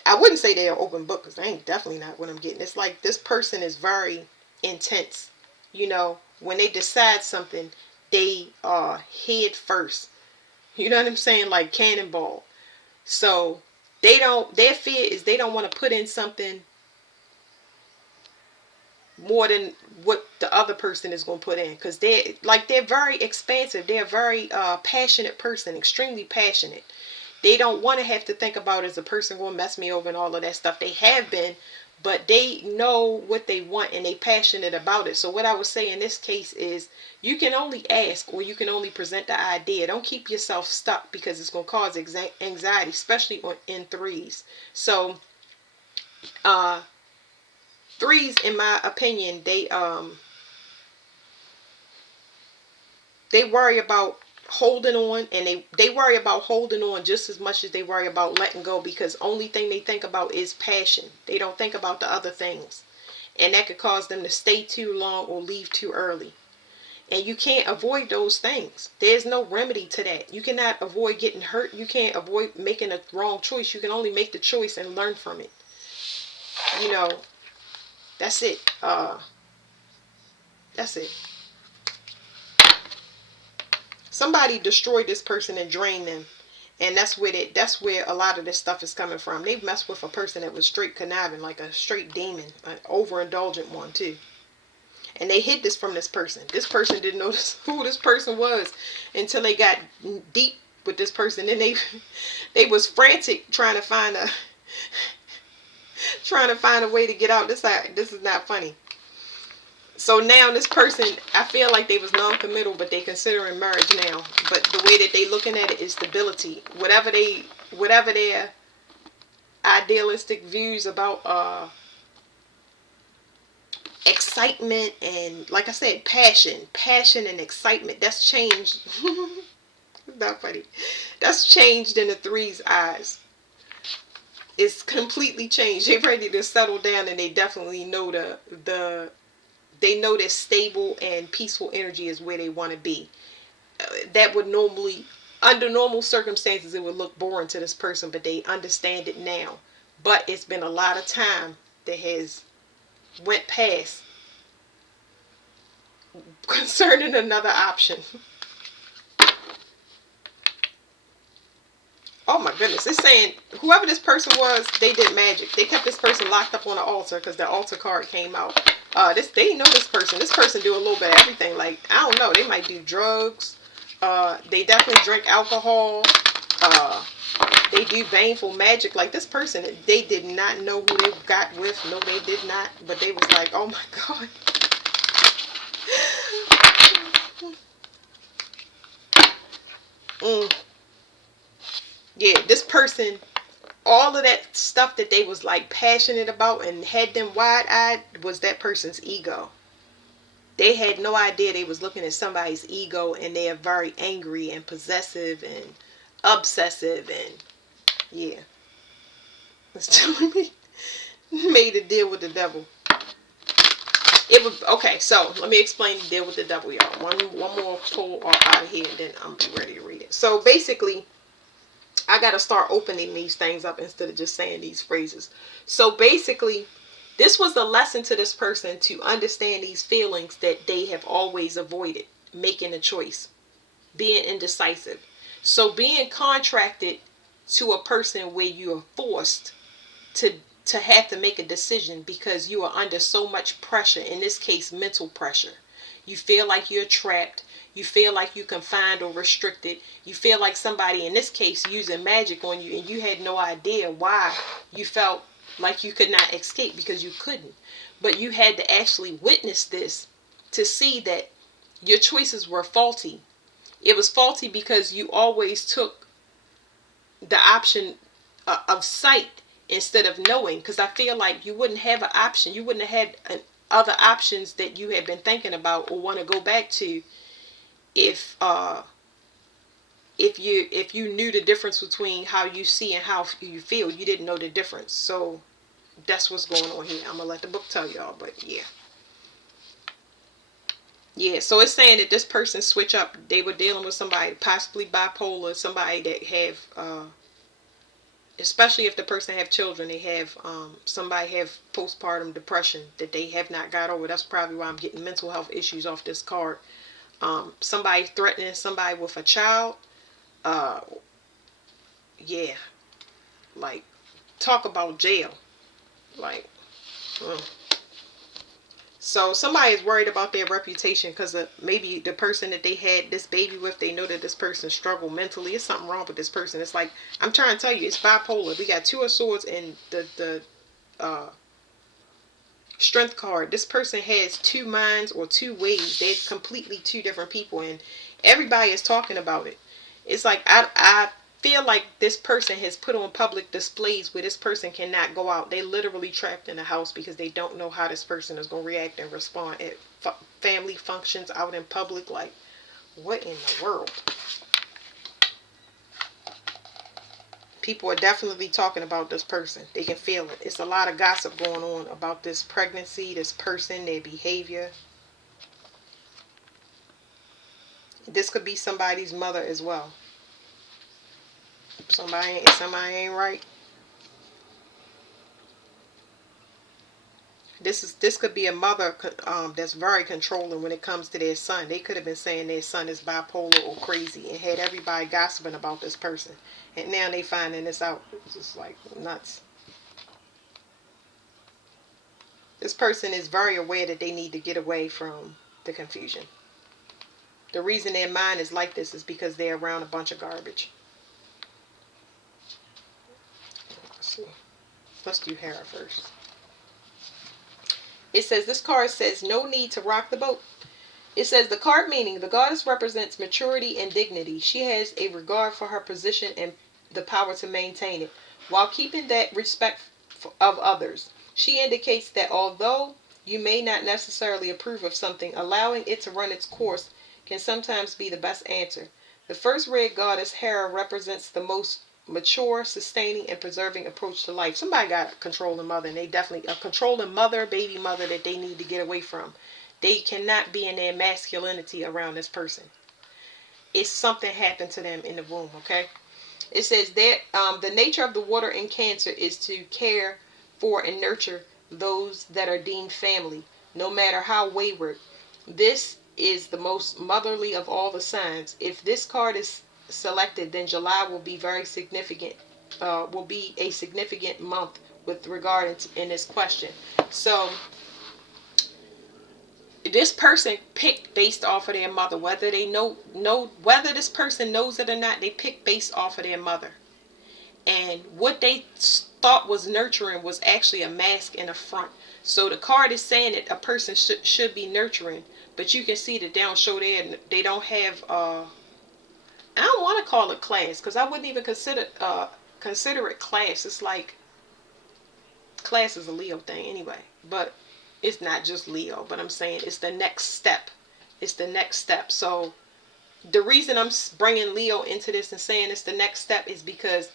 I wouldn't say they're open book, because they ain't definitely not what I'm getting. It's like this person is very intense. You know, when they decide something, they are head first. You know what I'm saying? Like cannonball. So their fear is they don't want to put in something more than what the other person is going to put in, because they're very expansive. They're a very passionate person, extremely passionate. They don't want to have to think about, is the person going to mess me over and all of that stuff. They have been, but they know what they want and they passionate about it. So what I would say in this case is, you can only ask, or you can only present the idea. Don't keep yourself stuck, because it's going to cause anxiety, especially in threes. So uh threes, in my opinion, they worry about holding on, and they worry about holding on just as much as they worry about letting go, because only thing they think about is passion. They don't think about the other things, and that could cause them to stay too long or leave too early. And you can't avoid those things. There's no remedy to that. You cannot avoid getting hurt. You can't avoid making a wrong choice. You can only make the choice and learn from it. You know, that's it. That's it. Somebody destroyed this person and drained them. And that's where a lot of this stuff is coming from. They messed with a person that was straight conniving, like a straight demon, an overindulgent one too. And they hid this from this person. This person didn't know who this person was until they got deep with this person. Then they was frantic trying to find a way to get out. This is not funny. So now this person, I feel like they was non-committal, but they considering marriage now. But the way that they looking at it is stability. Whatever their idealistic views about excitement and, like I said, passion and excitement, that's changed. It's not funny. That's changed in the three's eyes. It's completely changed. They're ready to settle down, and they definitely know they know that stable and peaceful energy is where they want to be. That would normally, under normal circumstances, it would look boring to this person, but they understand it now. But it's been a lot of time that has went past concerning another option. Oh my goodness. It's saying whoever this person was, they did magic. They kept this person locked up on the altar because the altar card came out. They know this person. This person do a little bit of everything. Like, I don't know. They might do drugs. They definitely drink alcohol. They do baneful magic. Like, this person, they did not know who they got with. No, they did not. But they was like, oh my God. Yeah, this person, all of that stuff that they was like passionate about and had them wide-eyed was that person's ego. They had no idea they was looking at somebody's ego, and they are very angry and possessive and obsessive, and yeah. It's telling me made a deal with the devil. It was okay. So let me explain the deal with the devil, y'all. One more pull out of here, and then I'm ready to read it. So basically, I got to start opening these things up instead of just saying these phrases. So basically, this was a lesson to this person to understand these feelings that they have always avoided, making a choice, being indecisive. So being contracted to a person where you are forced to have to make a decision because you are under so much pressure, in this case mental pressure. You feel like you're trapped. You feel like you're confined or restricted. You feel like somebody, in this case, using magic on you, and you had no idea why you felt like you could not escape, because you couldn't. But you had to actually witness this to see that your choices were faulty. It was faulty because you always took the option of sight instead of knowing. Because I feel like you wouldn't have an option. You wouldn't have had other options that you had been thinking about or want to go back to if you knew the difference between how you see and how you feel. You didn't know the difference. So that's what's going on here. I'm gonna let the book tell y'all, but yeah, so it's saying that this person switch up. They were dealing with somebody possibly bipolar, somebody that have especially if the person have children, they have somebody have postpartum depression that they have not got over. That's probably why I'm getting mental health issues off this card. Somebody threatening somebody with a child. uh yeah, like, talk about jail, like, so somebody is worried about their reputation because maybe the person that they had this baby with, they know that this person struggled mentally. It's something wrong with this person. It's like, I'm trying to tell you, it's bipolar. We got two of swords and the uh strength card. This person has two minds or two ways. They're completely two different people, and everybody is talking about it. It's like, I feel like this person has put on public displays where this person cannot go out. They literally trapped in a house because they don't know how this person is going to react and respond at family functions, out in public. Like, what in the world? People are definitely talking about this person. They can feel it. It's a lot of gossip going on about this pregnancy, this person, their behavior. This could be somebody's mother as well. Somebody ain't right. This could be a mother that's very controlling when it comes to their son. They could have been saying their son is bipolar or crazy and had everybody gossiping about this person, and now they finding this out. It's just like nuts. This person is very aware that they need to get away from the confusion. The reason their mind is like this is because they're around a bunch of garbage. Let's see. Let's do Hera first. It says, this card says, no need to rock the boat. It says, the card meaning, the goddess represents maturity and dignity. She has a regard for her position and the power to maintain it, while keeping that respect of others. She indicates that although you may not necessarily approve of something, allowing it to run its course can sometimes be the best answer. The first red goddess, Hera, represents the most mature, sustaining, and preserving approach to life. Somebody got a controlling mother, and they definitely a controlling mother, baby mother, that they need to get away from. They cannot be in their masculinity around this person. It's something happened to them in the womb, okay? It says that the nature of the water in Cancer is to care for and nurture those that are deemed family, no matter how wayward. This is the most motherly of all the signs. If this card is selected, then July will be very significant. Will be a significant month with regard in this question. So this person picked based off of their mother, whether they know whether this person knows it or not. They picked based off of their mother, and what they thought was nurturing was actually a mask and a front. So the card is saying that a person should be nurturing, but you can see that they don't show they don't have I don't want to call it class, because I wouldn't even consider it class. It's like, class is a Leo thing anyway, but it's not just Leo. But I'm saying it's the next step. It's the next step. So the reason I'm bringing Leo into this and saying it's the next step is because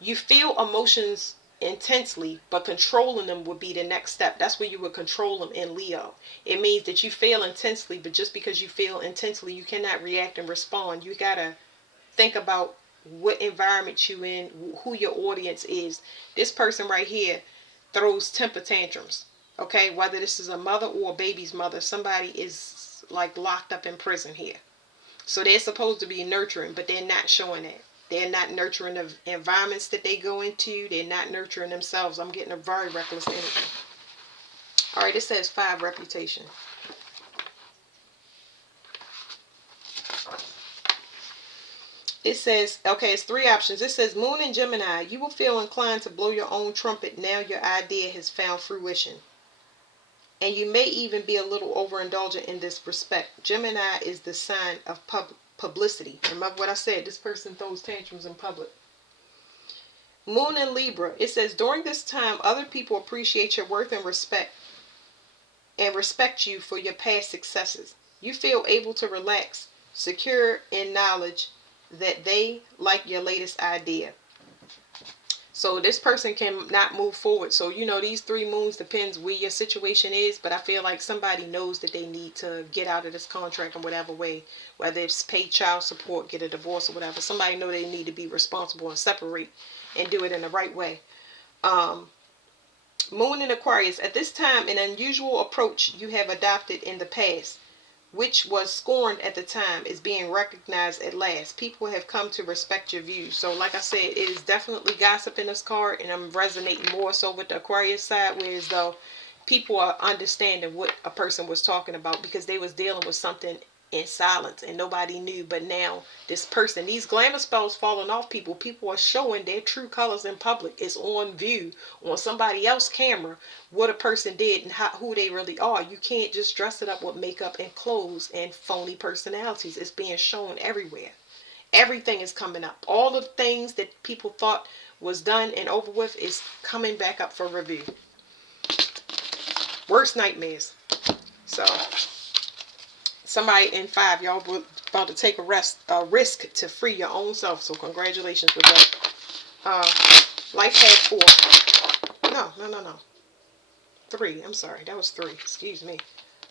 you feel emotions intensely, but controlling them would be the next step. That's where you would control them in Leo. It means that you feel intensely, but just because you feel intensely, you cannot react and respond. You gotta think about what environment you in, who your audience is. This person right here throws temper tantrums. Okay, whether this is a mother or a baby's mother, somebody is like locked up in prison here. So they're supposed to be nurturing, but they're not showing that. They're not nurturing the environments that they go into. They're not nurturing themselves. I'm getting a very reckless energy. All right, it says 5, reputation. It says, okay, it's three options. It says, Moon and Gemini, you will feel inclined to blow your own trumpet now your idea has found fruition. And you may even be a little overindulgent in this respect. Gemini is the sign of publicity. Remember what I said, this person throws tantrums in public. Moon and Libra, it says, during this time, other people appreciate your worth and respect you for your past successes. You feel able to relax, secure in knowledge that they like your latest idea. So this person can not move forward. So, these three moons depends where your situation is. But I feel like somebody knows that they need to get out of this contract in whatever way. Whether it's pay child support, get a divorce or whatever. Somebody know they need to be responsible and separate and do it in the right way. Moon in Aquarius. At this time, an unusual approach you have adopted in the past, which was scorned at the time, is being recognized at last. People have come to respect your views. So like I said, it is definitely gossip in this card, and I'm resonating more so with the Aquarius side, whereas though people are understanding what a person was talking about because they was dealing with something in silence and nobody knew. But now this person, these glamour spells falling off people are showing their true colors in public. It's on view on somebody else's camera what a person did and who they really are. You can't just dress it up with makeup and clothes and phony personalities. It's being shown everywhere. Everything is coming up. All the things that people thought was done and over with is coming back up for review. Worst nightmares. So somebody in 5, y'all about to take a risk to free your own self. So congratulations with that. Life had 4. No. 3. I'm sorry. That was 3. Excuse me.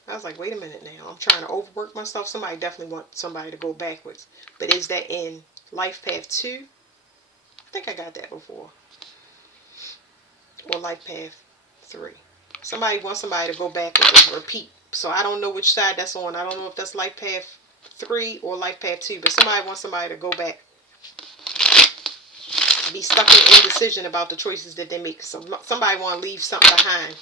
I was like, wait a minute now. I'm trying to overwork myself. Somebody definitely want somebody to go backwards. But is that in Life Path 2? I think I got that before. Or Life Path 3. Somebody wants somebody to go backwards or repeat. So I don't know which side that's on. I don't know if that's Life Path 3 or Life Path 2. But somebody wants somebody to go back. Be stuck in indecision about the choices that they make. So somebody want to leave something behind.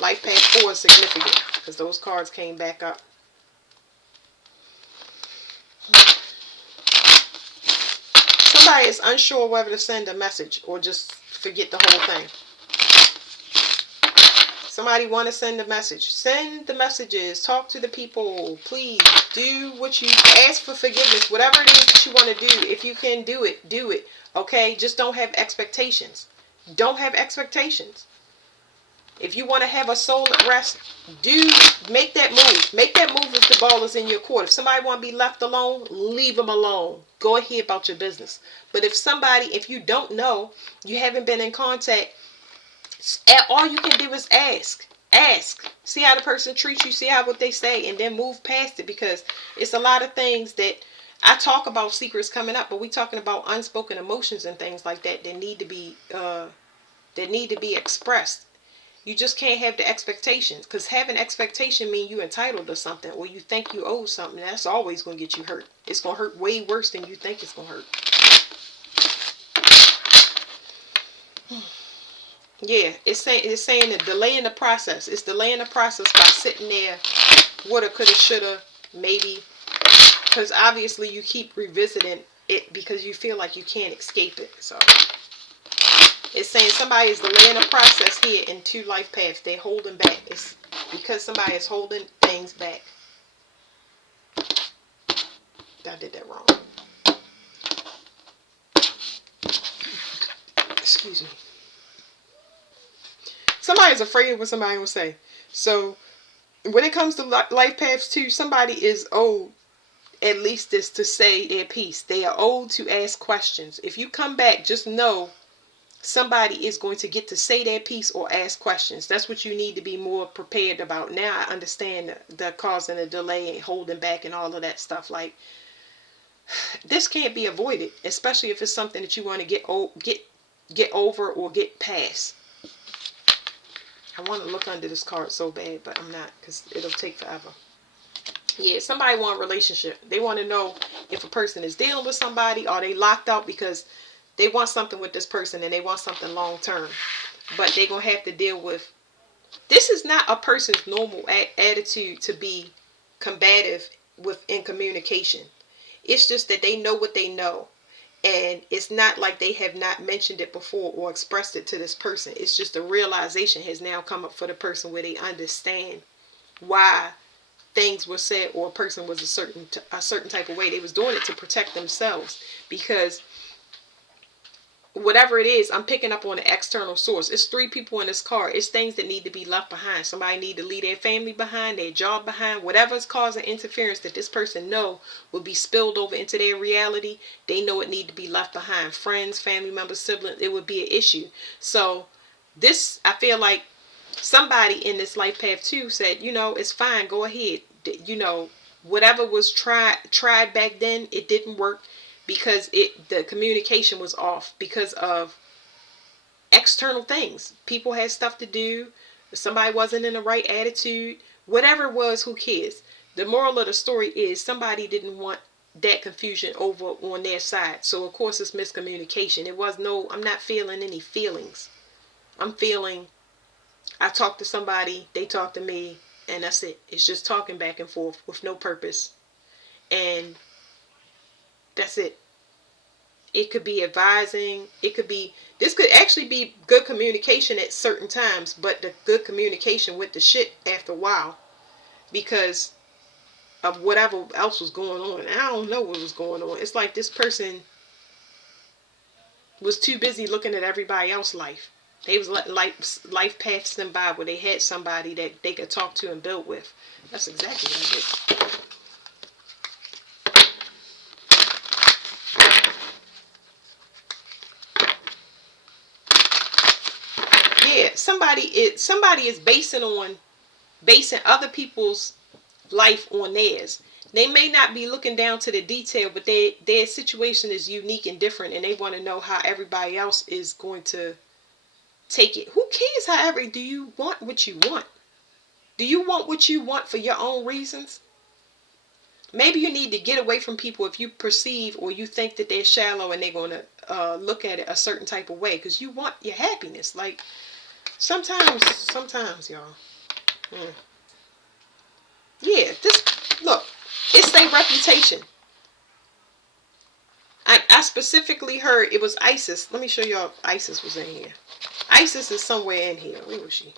Life Path 4 is significant because those cards came back up. Somebody is unsure whether to send a message or just forget the whole thing. Somebody want to send a message. Send the messages. Talk to the people. Please do what you ask for forgiveness. Whatever it is that you want to do. If you can do it, do it. Okay? Just don't have expectations. Don't have expectations. If you want to have a soul at rest, make that move. Make that move if the ball is in your court. If somebody want to be left alone, leave them alone. Go ahead about your business. But if you don't know, you haven't been in contact, all you can do is ask. Ask. See how the person treats you. See what they say. And then move past it. Because it's a lot of things that I talk about secrets coming up. But we talking about unspoken emotions and things like that that need to be expressed. You just can't have the expectations. Because having expectation means you entitled to something. Or you think you owe something. That's always going to get you hurt. It's going to hurt way worse than you think it's going to hurt. Yeah, it's saying that delaying the process. It's delaying the process by sitting there, woulda, coulda, shoulda, maybe. Because obviously you keep revisiting it because you feel like you can't escape it. So it's saying somebody is delaying the process here in 2 life paths. They're holding back. It's because somebody is holding things back. I did that wrong. Excuse me. Somebody's afraid of what somebody will say. So when it comes to life paths too, somebody is owed at least this to say their piece. They are owed to ask questions. If you come back, just know somebody is going to get to say their piece or ask questions. That's what you need to be more prepared about. Now I understand the causing a delay and holding back and all of that stuff. Like, this can't be avoided, especially if it's something that you want to get over or get past. I want to look under this card so bad, but I'm not because it'll take forever. Yeah, somebody want a relationship. They want to know if a person is dealing with somebody or they locked out because they want something with this person and they want something long term. But they're going to have to deal with... This is not a person's normal attitude to be combative in communication. It's just that they know what they know. And it's not like they have not mentioned it before or expressed it to this person. It's just a realization has now come up for the person where they understand why things were said or a person was a certain type of way. They was doing it to protect themselves, because whatever it is, I'm picking up on the external source. It's 3 people in this car. It's things that need to be left behind. Somebody need to leave their family behind, their job behind, whatever's causing interference that this person know will be spilled over into their reality. They know it need to be left behind. Friends, family members, siblings, it would be an issue. So this, I feel like somebody in this life path too said, it's fine, go ahead. Whatever was tried back then, it didn't work, because the communication was off because of external things. People had stuff to do. Somebody wasn't in the right attitude. Whatever it was, who cares? The moral of the story is somebody didn't want that confusion over on their side. So of course it's miscommunication. I'm not feeling any feelings. I'm feeling, I talked to somebody, they talked to me, and that's it. It's just talking back and forth with no purpose. And that's it. It could be advising. This could actually be good communication at certain times, but the good communication with the shit after a while, because of whatever else was going on. I don't know what was going on. It's like this person was too busy looking at everybody else's life. They was letting life pass them by where they had somebody that they could talk to and build with. That's exactly what I did. Yeah, somebody is basing other people's life on theirs. They may not be looking down to the detail, but their situation is unique and different, and they want to know how everybody else is going to take it. Who cares? However, do you want what you want? Do you want what you want for your own reasons? Maybe you need to get away from people if you perceive or you think that they're shallow and they're going to look at it a certain type of way, because you want your happiness. Like sometimes y'all. Mm. Yeah, look, it's their reputation. I specifically heard it was Isis. Let me show y'all if Isis was in here. Isis is somewhere in here. Where was she?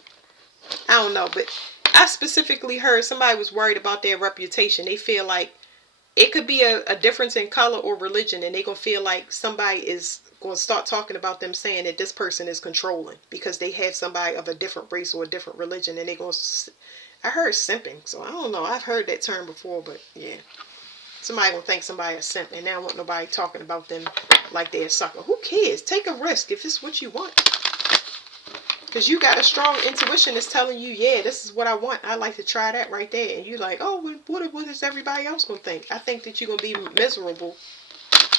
I don't know, but I specifically heard somebody was worried about their reputation. They feel like it could be a difference in color or religion, and they gonna feel like somebody is gonna start talking about them, saying that this person is controlling because they have somebody of a different race or a different religion, and they gonna. I heard simping, so I don't know. I've heard that term before, but yeah. Somebody gonna think somebody a simp, and they don't want nobody talking about them like they're a sucker. Who cares? Take a risk if it's what you want. Because you got a strong intuition that's telling you, yeah, this is what I want. I like to try that right there. And you like, oh, what is everybody else going to think? I think that you're going to be miserable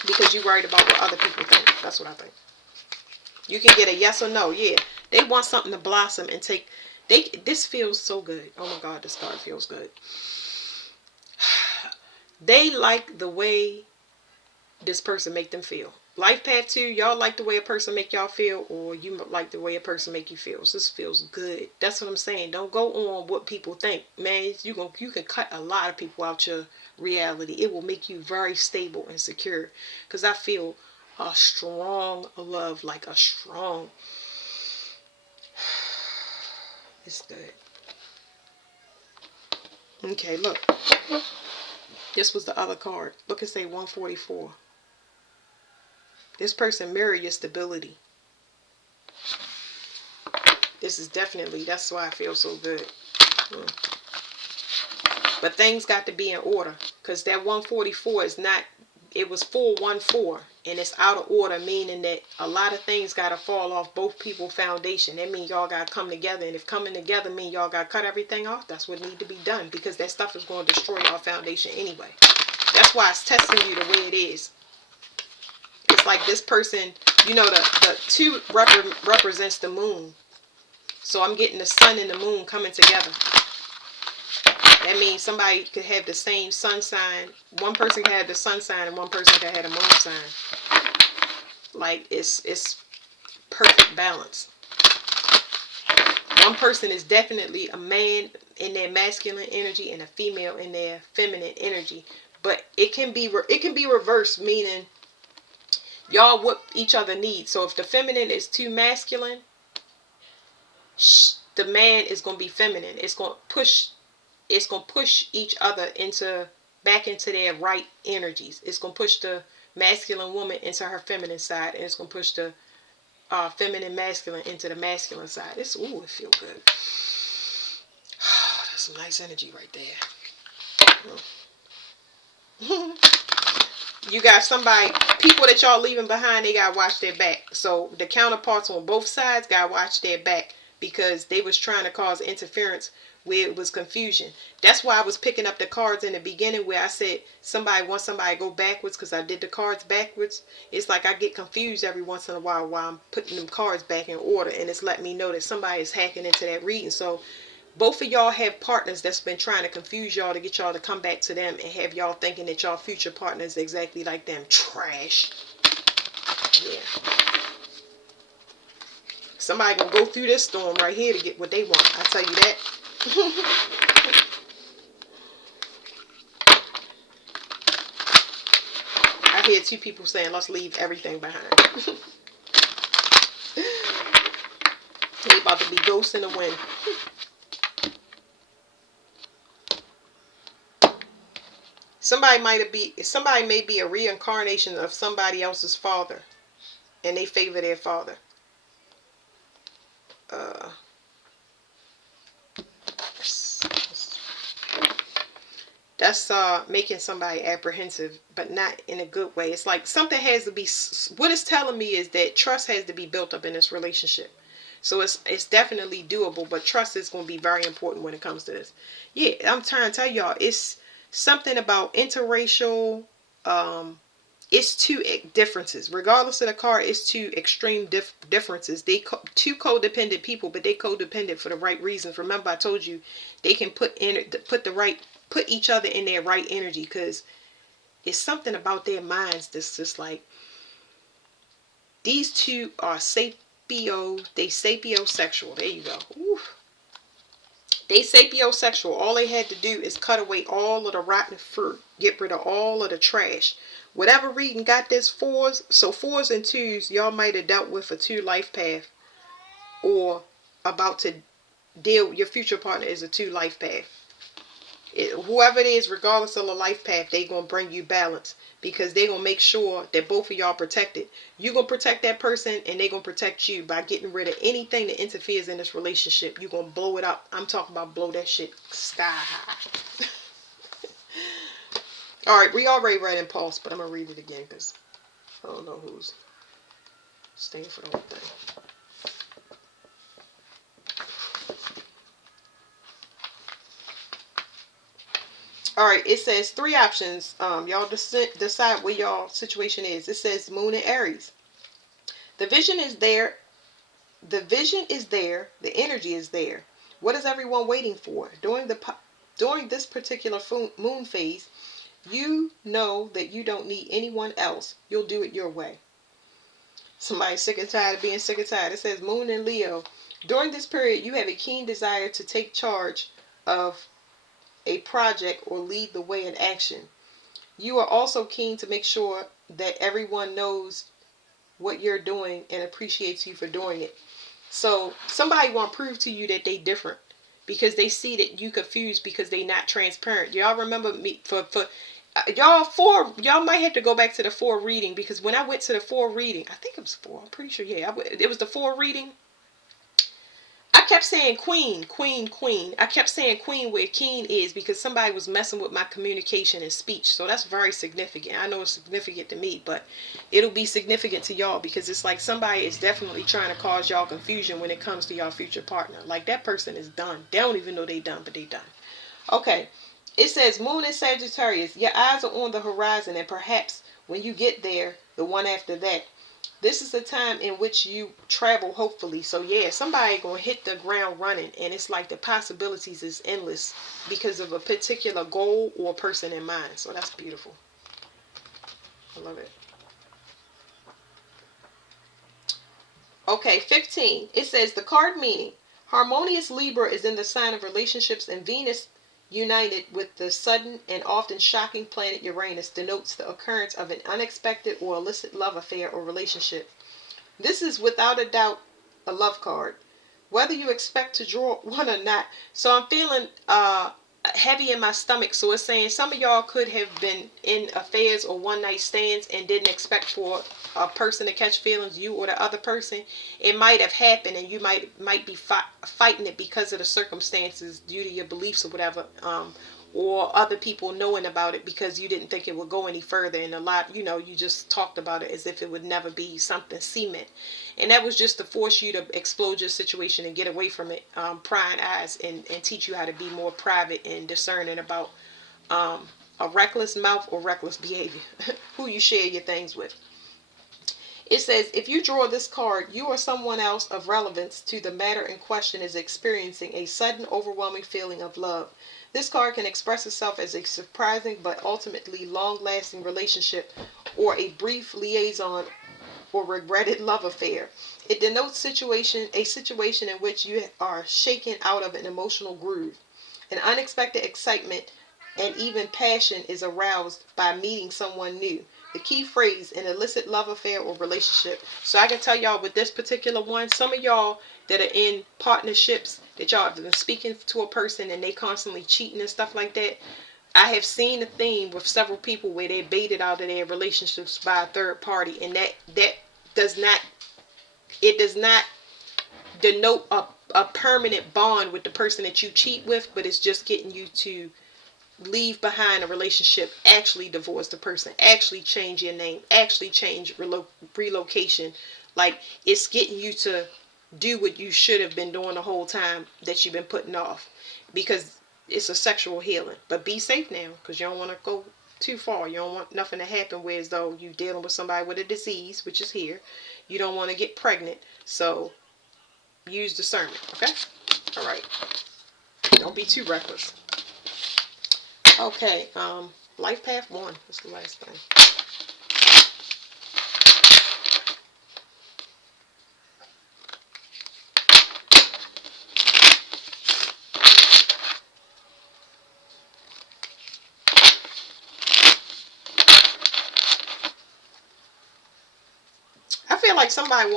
because you're worried about what other people think. That's what I think. You can get a yes or no. Yeah. They want something to blossom and take. This feels so good. Oh my God, this card feels good. They like the way this person make them feel. Life path 2, y'all like the way a person make y'all feel, or you like the way a person make you feel. So this feels good. That's what I'm saying. Don't go on what people think. Man, you can cut a lot of people out your reality. It will make you very stable and secure. Because I feel a strong love, like a strong. It's good. Okay, look. This was the other card. Look, it say 144. This person mirror your stability. This is definitely, that's why I feel so good. But things got to be in order. Because that 144 is not, it was 414. And it's out of order, meaning that a lot of things got to fall off both people's foundation. That means y'all got to come together. And if coming together means y'all got to cut everything off, that's what need to be done. Because that stuff is going to destroy y'all foundation anyway. That's why it's testing you the way it is. It's like this person, the 2 represents the moon. So I'm getting the sun and the moon coming together. That means somebody could have the same sun sign. One person could have the sun sign and one person could have the moon sign. Like it's perfect balance. One person is definitely a man in their masculine energy and a female in their feminine energy. But it can be reversed, meaning y'all what each other needs. So if the feminine is too masculine, the man is going to be feminine. It's going to push each other back into their right energies. It's going to push the masculine woman into her feminine side, and it's going to push the feminine masculine into the masculine side. It feels good. That's some nice energy right there. You got people that y'all leaving behind, they gotta watch their back. So the counterparts on both sides gotta watch their back, because they was trying to cause interference where it was confusion. That's why I was picking up the cards in the beginning where I said somebody to go backwards, because I did the cards backwards. It's like I get confused every once in a while I'm putting them cards back in order, and it's letting me know that somebody is hacking into that reading. So both of y'all have partners that's been trying to confuse y'all to get y'all to come back to them, and have y'all thinking that y'all future partners exactly like them. Trash. Yeah. Somebody gonna go through this storm right here to get what they want. I tell you that. I hear two people saying, let's leave everything behind. They about to be ghosts in the wind. Somebody may be a reincarnation of somebody else's father, and they favor their father. That's making somebody apprehensive, but not in a good way. It's like something has to be. What it's telling me is that trust has to be built up in this relationship. So it's definitely doable, but trust is going to be very important when it comes to this. Yeah, I'm trying to tell y'all, it's something about interracial. It's two differences. Regardless of the card, it's two extreme differences. Two codependent people, but they codependent for the right reasons. Remember, I told you they can put each other in their right energy, because it's something about their minds that's just like, these two are sapiosexual. There you go. Ooh. They sapiosexual. All they had to do is cut away all of the rotten fruit, get rid of all of the trash. Whatever reading got this fours, so fours and twos, y'all might have dealt with a 2 life path, or about to deal. Your future partner is a 2 life path. Whoever it is, regardless of the life path, they gonna bring you balance, because they gonna make sure that both of y'all protected. You gonna protect that person, and they gonna protect you by getting rid of anything that interferes in this relationship. You gonna blow it up. I'm talking about blow that shit sky high. All right, we already read Impulse, but I'm gonna read it again because I don't know who's staying for the whole thing. All right, it says 3 options. Y'all decide where y'all situation is. It says Moon and Aries. The vision is there. The vision is there. The energy is there. What is everyone waiting for? During this particular moon phase, you know that you don't need anyone else. You'll do it your way. Somebody's sick and tired of being sick and tired. It says Moon and Leo. During this period, you have a keen desire to take charge of a project or lead the way in action. You are also keen to make sure that everyone knows what you're doing and appreciates you for doing it. So somebody want to prove to you that they different, because they see that you confused because they not transparent. Y'all remember me for y'all might have to go back to the 4 reading, because when I went to the 4 reading, I think it was 4. I'm pretty sure. Yeah, it was the 4 reading. I kept saying queen, queen, queen. I kept saying queen where king is, because somebody was messing with my communication and speech. So that's very significant. I know it's significant to me, but it'll be significant to y'all, because it's like somebody is definitely trying to cause y'all confusion when it comes to y'all future partner. Like, that person is done. They don't even know they done, but they done. Okay. It says Moon in Sagittarius. Your eyes are on the horizon, and perhaps when you get there, the one after that. This is the time in which you travel, hopefully. So yeah, somebody gonna hit the ground running, and it's like the possibilities is endless because of a particular goal or person in mind. So that's beautiful. I love it. Okay, 15. It says the card meaning. Harmonious Libra is in the sign of relationships, and Venus united with the sudden and often shocking planet Uranus, denotes the occurrence of an unexpected or illicit love affair or relationship. This is without a doubt a love card, whether you expect to draw one or not. So I'm feeling heavy in my stomach. So it's saying some of y'all could have been in affairs or one night stands and didn't expect for a person to catch feelings, you or the other person. It might have happened, and you might be fighting it because of the circumstances, due to your beliefs or whatever, or other people knowing about it because you didn't think it would go any further. And a lot, you just talked about it as if it would never be something cement. And that was just to force you to explode your situation and get away from it, prying eyes, and teach you how to be more private and discerning about a reckless mouth or reckless behavior, who you share your things with. It says, if you draw this card, you or someone else of relevance to the matter in question is experiencing a sudden, overwhelming feeling of love. This card can express itself as a surprising but ultimately long-lasting relationship, or a brief liaison or regretted love affair. It denotes a situation in which you are shaken out of an emotional groove. An unexpected excitement and even passion is aroused by meeting someone new. The key phrase, an illicit love affair or relationship. So I can tell y'all with this particular one, some of y'all that are in partnerships, that y'all have been speaking to a person and they constantly cheating and stuff like that. I have seen a theme with several people where they're baited out of their relationships by a third party, and that does not, it does not denote a permanent bond with the person that you cheat with, but it's just getting you to leave behind a relationship, actually divorce the person, actually change your name, actually change relocation. Like, it's getting you to do what you should have been doing the whole time that you've been putting off, because it's a sexual healing. But be safe now, because you don't want to go too far. You don't want nothing to happen where as though you're dealing with somebody with a disease, which is here. You don't want to get pregnant. So use discernment, okay? All right. Don't be too reckless. Okay, life path 1 is the last thing. I feel like somebody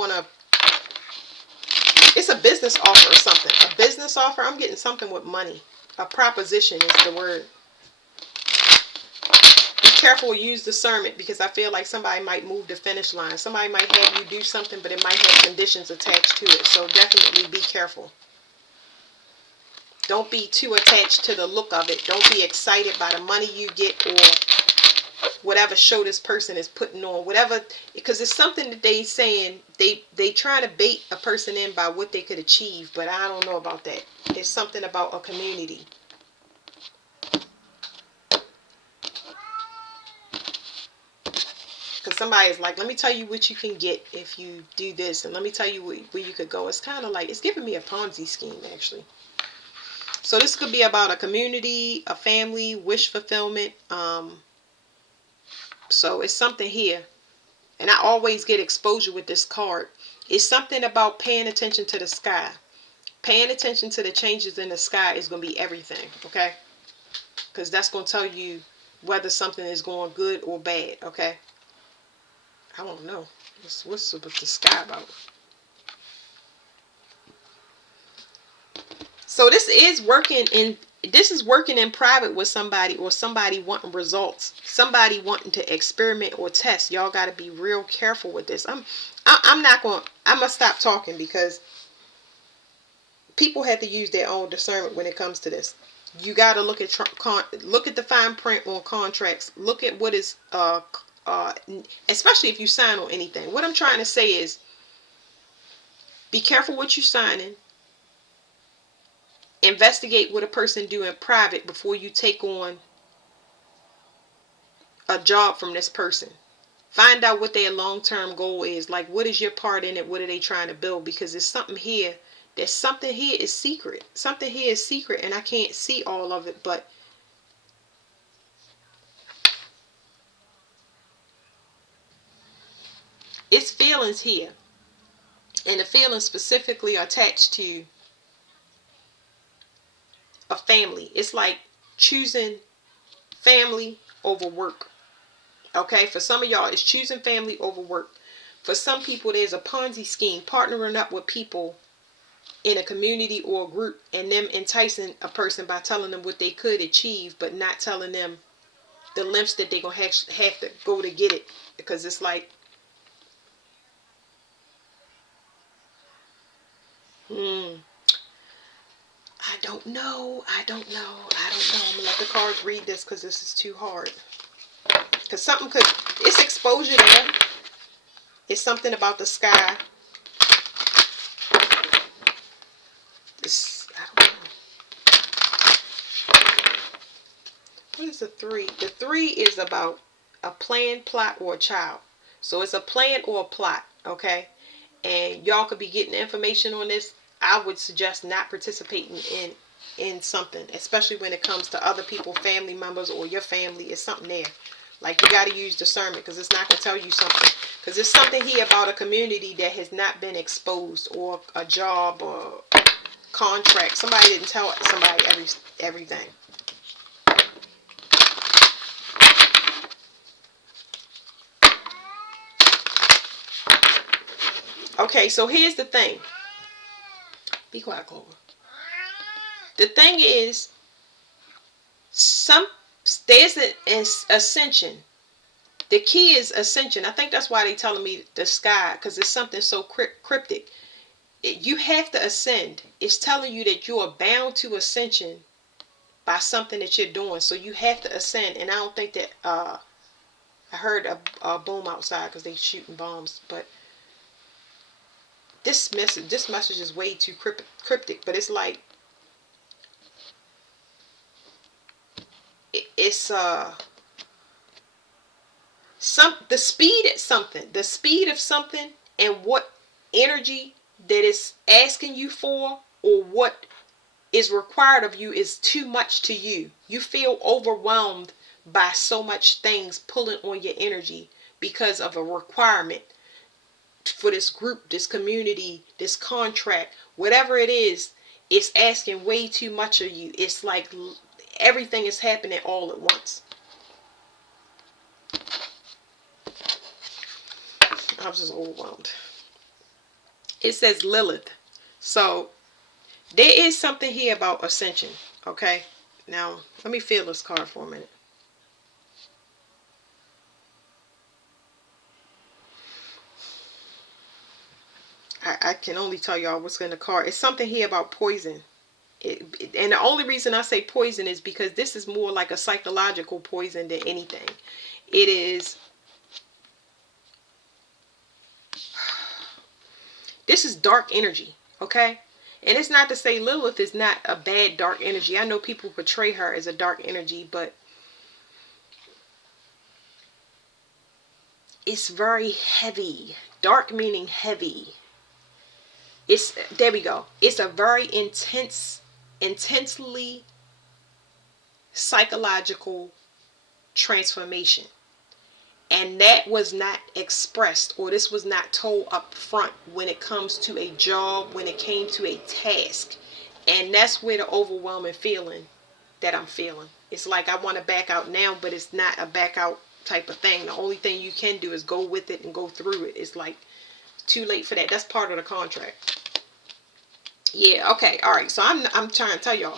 it's a business offer or something. A business offer. I'm getting something with money. A proposition is the word. Be careful, use discernment, because I feel like somebody might move the finish line. Somebody might have you do something, but it might have conditions attached to it. So definitely be careful. Don't be too attached to the look of it. Don't be excited by the money you get or whatever show this person is putting on, whatever, because it's something that they saying they trying to bait a person in by what they could achieve, but I don't know about that. It's something about a community. Because somebody is like, let me tell you what you can get if you do this, and let me tell you where you could go. It's kind of like, it's giving me a Ponzi scheme, actually. So this could be about a community, a family, wish fulfillment. So it's something here. And I always get exposure with this card. It's something about paying attention to the sky. Paying attention to the changes in the sky is going to be everything, okay? Because that's going to tell you whether something is going good or bad, okay? I don't know. What's the sky about? So this is working in private with somebody, or somebody wanting results, somebody wanting to experiment or test. Y'all got to be real careful with this. I'm gonna stop talking, because people have to use their own discernment when it comes to this. You got to look at the fine print on contracts. Look at what is especially if you sign on anything. What I'm trying to say is, be careful what you're signing. Investigate what a person do in private before you take on a job from this person. Find out what their long-term goal is. Like, what is your part in it? What are they trying to build? Because there's something here. Something here is secret. Something here is secret, and I can't see all of it, but it's feelings here. And the feelings specifically are attached to a family. It's like choosing family over work. Okay, for some of y'all, it's choosing family over work. For some people, there's a Ponzi scheme, partnering up with people in a community or a group, and them enticing a person by telling them what they could achieve, but not telling them the lengths that they're going to have to go to get it. Because it's like, I don't know. I don't know. I don't know. I'm going to let the cards read this because this is too hard. Because something could, it's exposure there. It's something about the sky. It's, I don't know. What is the 3? The 3 is about a plan, plot, or a child. So it's a plan or a plot, okay? And y'all could be getting information on this. I would suggest not participating in something, especially when it comes to other people, family members, or your family. It's something there. Like, you got to use discernment, because it's not going to tell you something. Because there's something here about a community that has not been exposed, or a job, or contract. Somebody didn't tell somebody everything. Okay, so here's the thing. Be quiet, Clover. The thing is, there's an ascension. The key is ascension. I think that's why they telling me the sky, because it's something so cryptic. You have to ascend. It's telling you that you are bound to ascension by something that you're doing. So you have to ascend. And I don't think that I heard a boom outside because they shooting bombs. But this message is way too cryptic. But it's like, it's the speed at something, the speed of something, and what energy that is asking you for, or what is required of you, is too much to you. You feel overwhelmed by so much things pulling on your energy because of a requirement for this group, this community, this contract, whatever it is. It's asking way too much of you. It's like everything is happening all at once. I was just overwhelmed. It says Lilith. So there is something here about ascension. Okay. Now let me feel this card for a minute. I can only tell y'all what's in the card. It's something here about poison. And the only reason I say poison is because this is more like a psychological poison than anything. It is. This is dark energy. Okay. And it's not to say Lilith is not a bad dark energy. I know people portray her as a dark energy, but it's very heavy. Dark meaning heavy. It's, there we go. It's a very intensely psychological transformation. And that was not expressed, or this was not told up front when it comes to a job, when it came to a task. And that's where the overwhelming feeling that I'm feeling. It's like I want to back out now, but it's not a back out type of thing. The only thing you can do is go with it and go through it. It's like too late for that. That's part of the contract. Yeah, okay, all right. So I'm trying to tell y'all,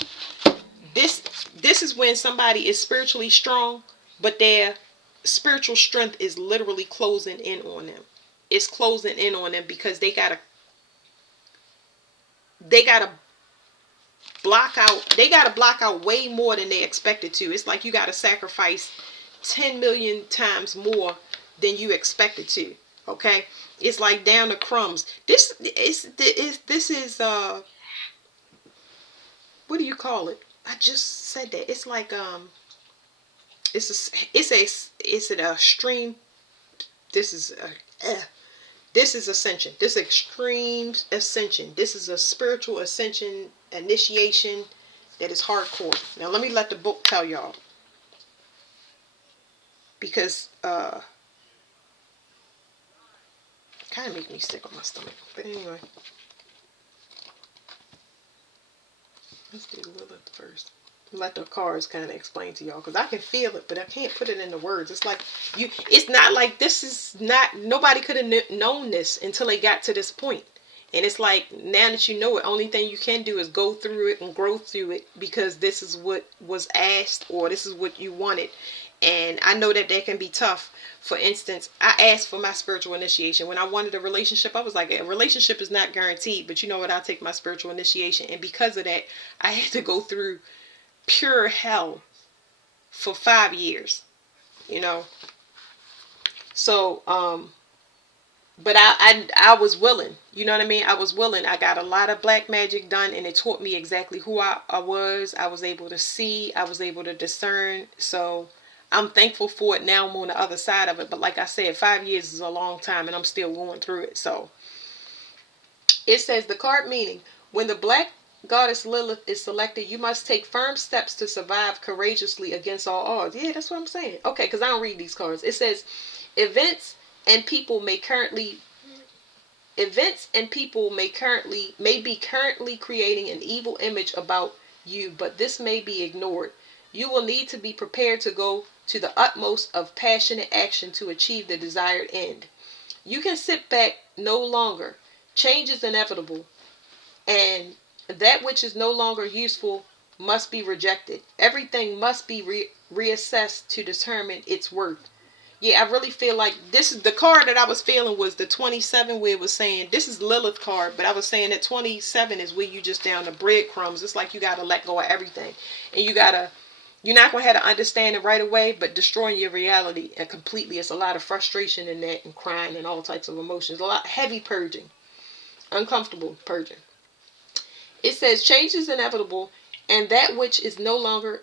this is when somebody is spiritually strong, but their spiritual strength is literally closing in on them. It's closing in on them because they gotta block out way more than they expected to. It's like you gotta sacrifice 10 million times more than you expected to. Okay, it's like down to crumbs. This is what do you call it? I just said that. It's like it's an extreme. This is this is ascension. This extreme ascension. This is a spiritual ascension initiation that is hardcore. Now let me let the book tell y'all, because kind of make me sick on my stomach. But anyway, let's do Lilith first. Let the cards kind of explain to y'all, because I can feel it, but I can't put it into words. It's like you. It's not like this is not. Nobody could have known this until they got to this point. And it's like, now that you know it, only thing you can do is go through it and grow through it, because this is what was asked, or this is what you wanted. And I know that can be tough. For instance, I asked for my spiritual initiation. When I wanted a relationship, I was like, a relationship is not guaranteed, but you know what? I'll take my spiritual initiation. And because of that, I had to go through pure hell for 5 years, you know. So, but I was willing, you know what I mean? I was willing. I got a lot of black magic done, and it taught me exactly who I was. I was able to see, I was able to discern. So I'm thankful for it. Now I'm on the other side of it. But like I said, 5 years is a long time, and I'm still going through it. So it says the card meaning: when the black goddess Lilith is selected, you must take firm steps to survive courageously against all odds. Yeah, that's what I'm saying. Okay, because I don't read these cards. It says events and people may currently be currently creating an evil image about you, but this may be ignored. You will need to be prepared to go to the utmost of passionate action to achieve the desired end. You can sit back no longer. Change is inevitable, and that which is no longer useful must be rejected. Everything must be reassessed to determine its worth. Yeah, I really feel like this is the card that I was feeling was the 27, where it was saying this is Lilith card, but I was saying that 27 is where you just down the breadcrumbs. It's like you got to let go of everything, and you're not going to have to understand it right away, but destroying your reality and completely. It's a lot of frustration in that, and crying and all types of emotions. A lot heavy purging, uncomfortable purging. It says change is inevitable, and that which is no longer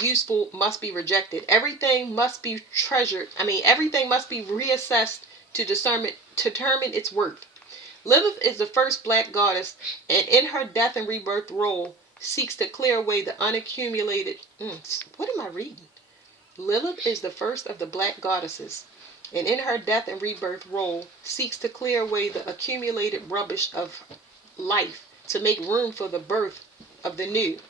useful must be rejected. Everything must be treasured. Everything must be reassessed to determine its worth. Lilith is the first black goddess, and in her death and rebirth role, seeks to clear away the unaccumulated. What am I reading? Lilith is the first of the black goddesses, and in her death and rebirth role, seeks to clear away the accumulated rubbish of life to make room for the birth of the new.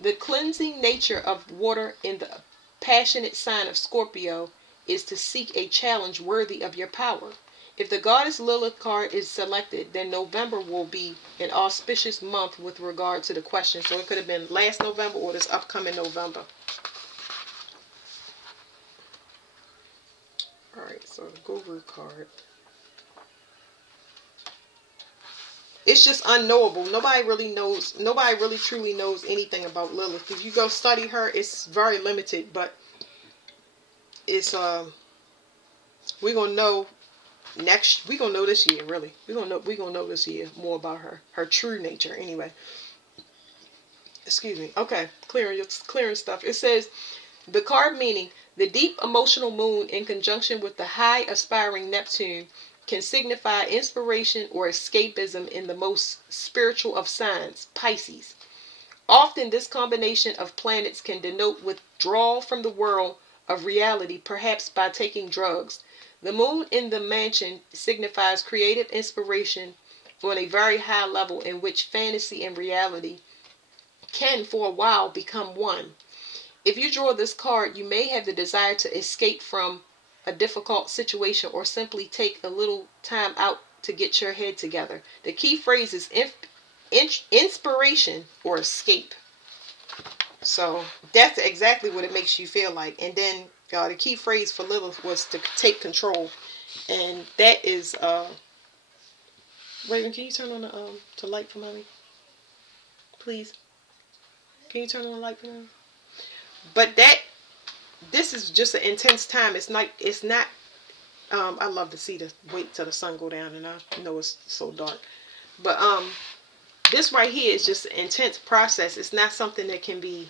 The cleansing nature of water in the passionate sign of Scorpio is to seek a challenge worthy of your power. If the goddess Lilith card is selected, then November will be an auspicious month with regard to the question. So it could have been last November or this upcoming November. Alright, so the Guru card. It's just unknowable. Nobody really truly knows anything about Lilith. If you go study her, it's very limited, but it's we're gonna know we're gonna know this year, really. We're gonna know this year more about her true nature anyway. Excuse me. Okay, clearing stuff. It says the card meaning: the deep emotional moon in conjunction with the high aspiring Neptune can signify inspiration or escapism in the most spiritual of signs, Pisces. Often this combination of planets can denote withdrawal from the world of reality, perhaps by taking drugs. The moon in the mansion signifies creative inspiration on a very high level, in which fantasy and reality can for a while become one. If you draw this card, you may have the desire to escape from a difficult situation, or simply take a little time out to get your head together. The key phrase is inspiration or escape. So that's exactly what it makes you feel like. And then the key phrase for Lilith was to take control. And that is Raven, can you turn on the light for mommy? Please. Can you turn on the light for mommy? But this is just an intense time. It's not I love to see wait till the sun go down, and I know it's so dark. But this right here is just an intense process. It's not something that can be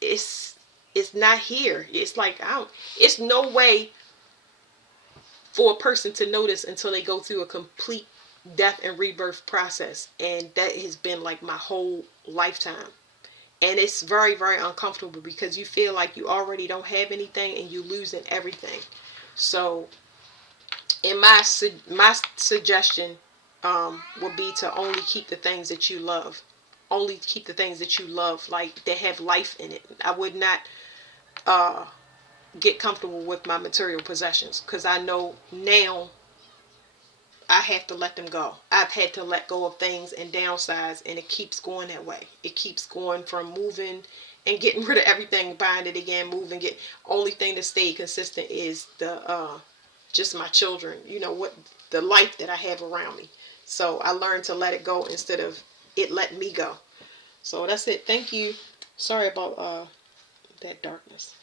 it's not here. It's like it's no way for a person to notice until they go through a complete death and rebirth process. And that has been like my whole lifetime. And it's very, very uncomfortable, because you feel like you already don't have anything and you're losing everything. So in my suggestion would be to only keep the things that you love. only keep the things that you love, like that have life in it. I would not uh, get comfortable with my material possessions, because I know now I have to let them go. I've had to let go of things and downsize, and it keeps going that way. It keeps going from moving and getting rid of everything, buying it again, moving. Get only thing that stayed consistent is the just my children. You know what, the life that I have around me. So I learned to let it go instead of it letting me go. So that's it. Thank you. Sorry about that darkness.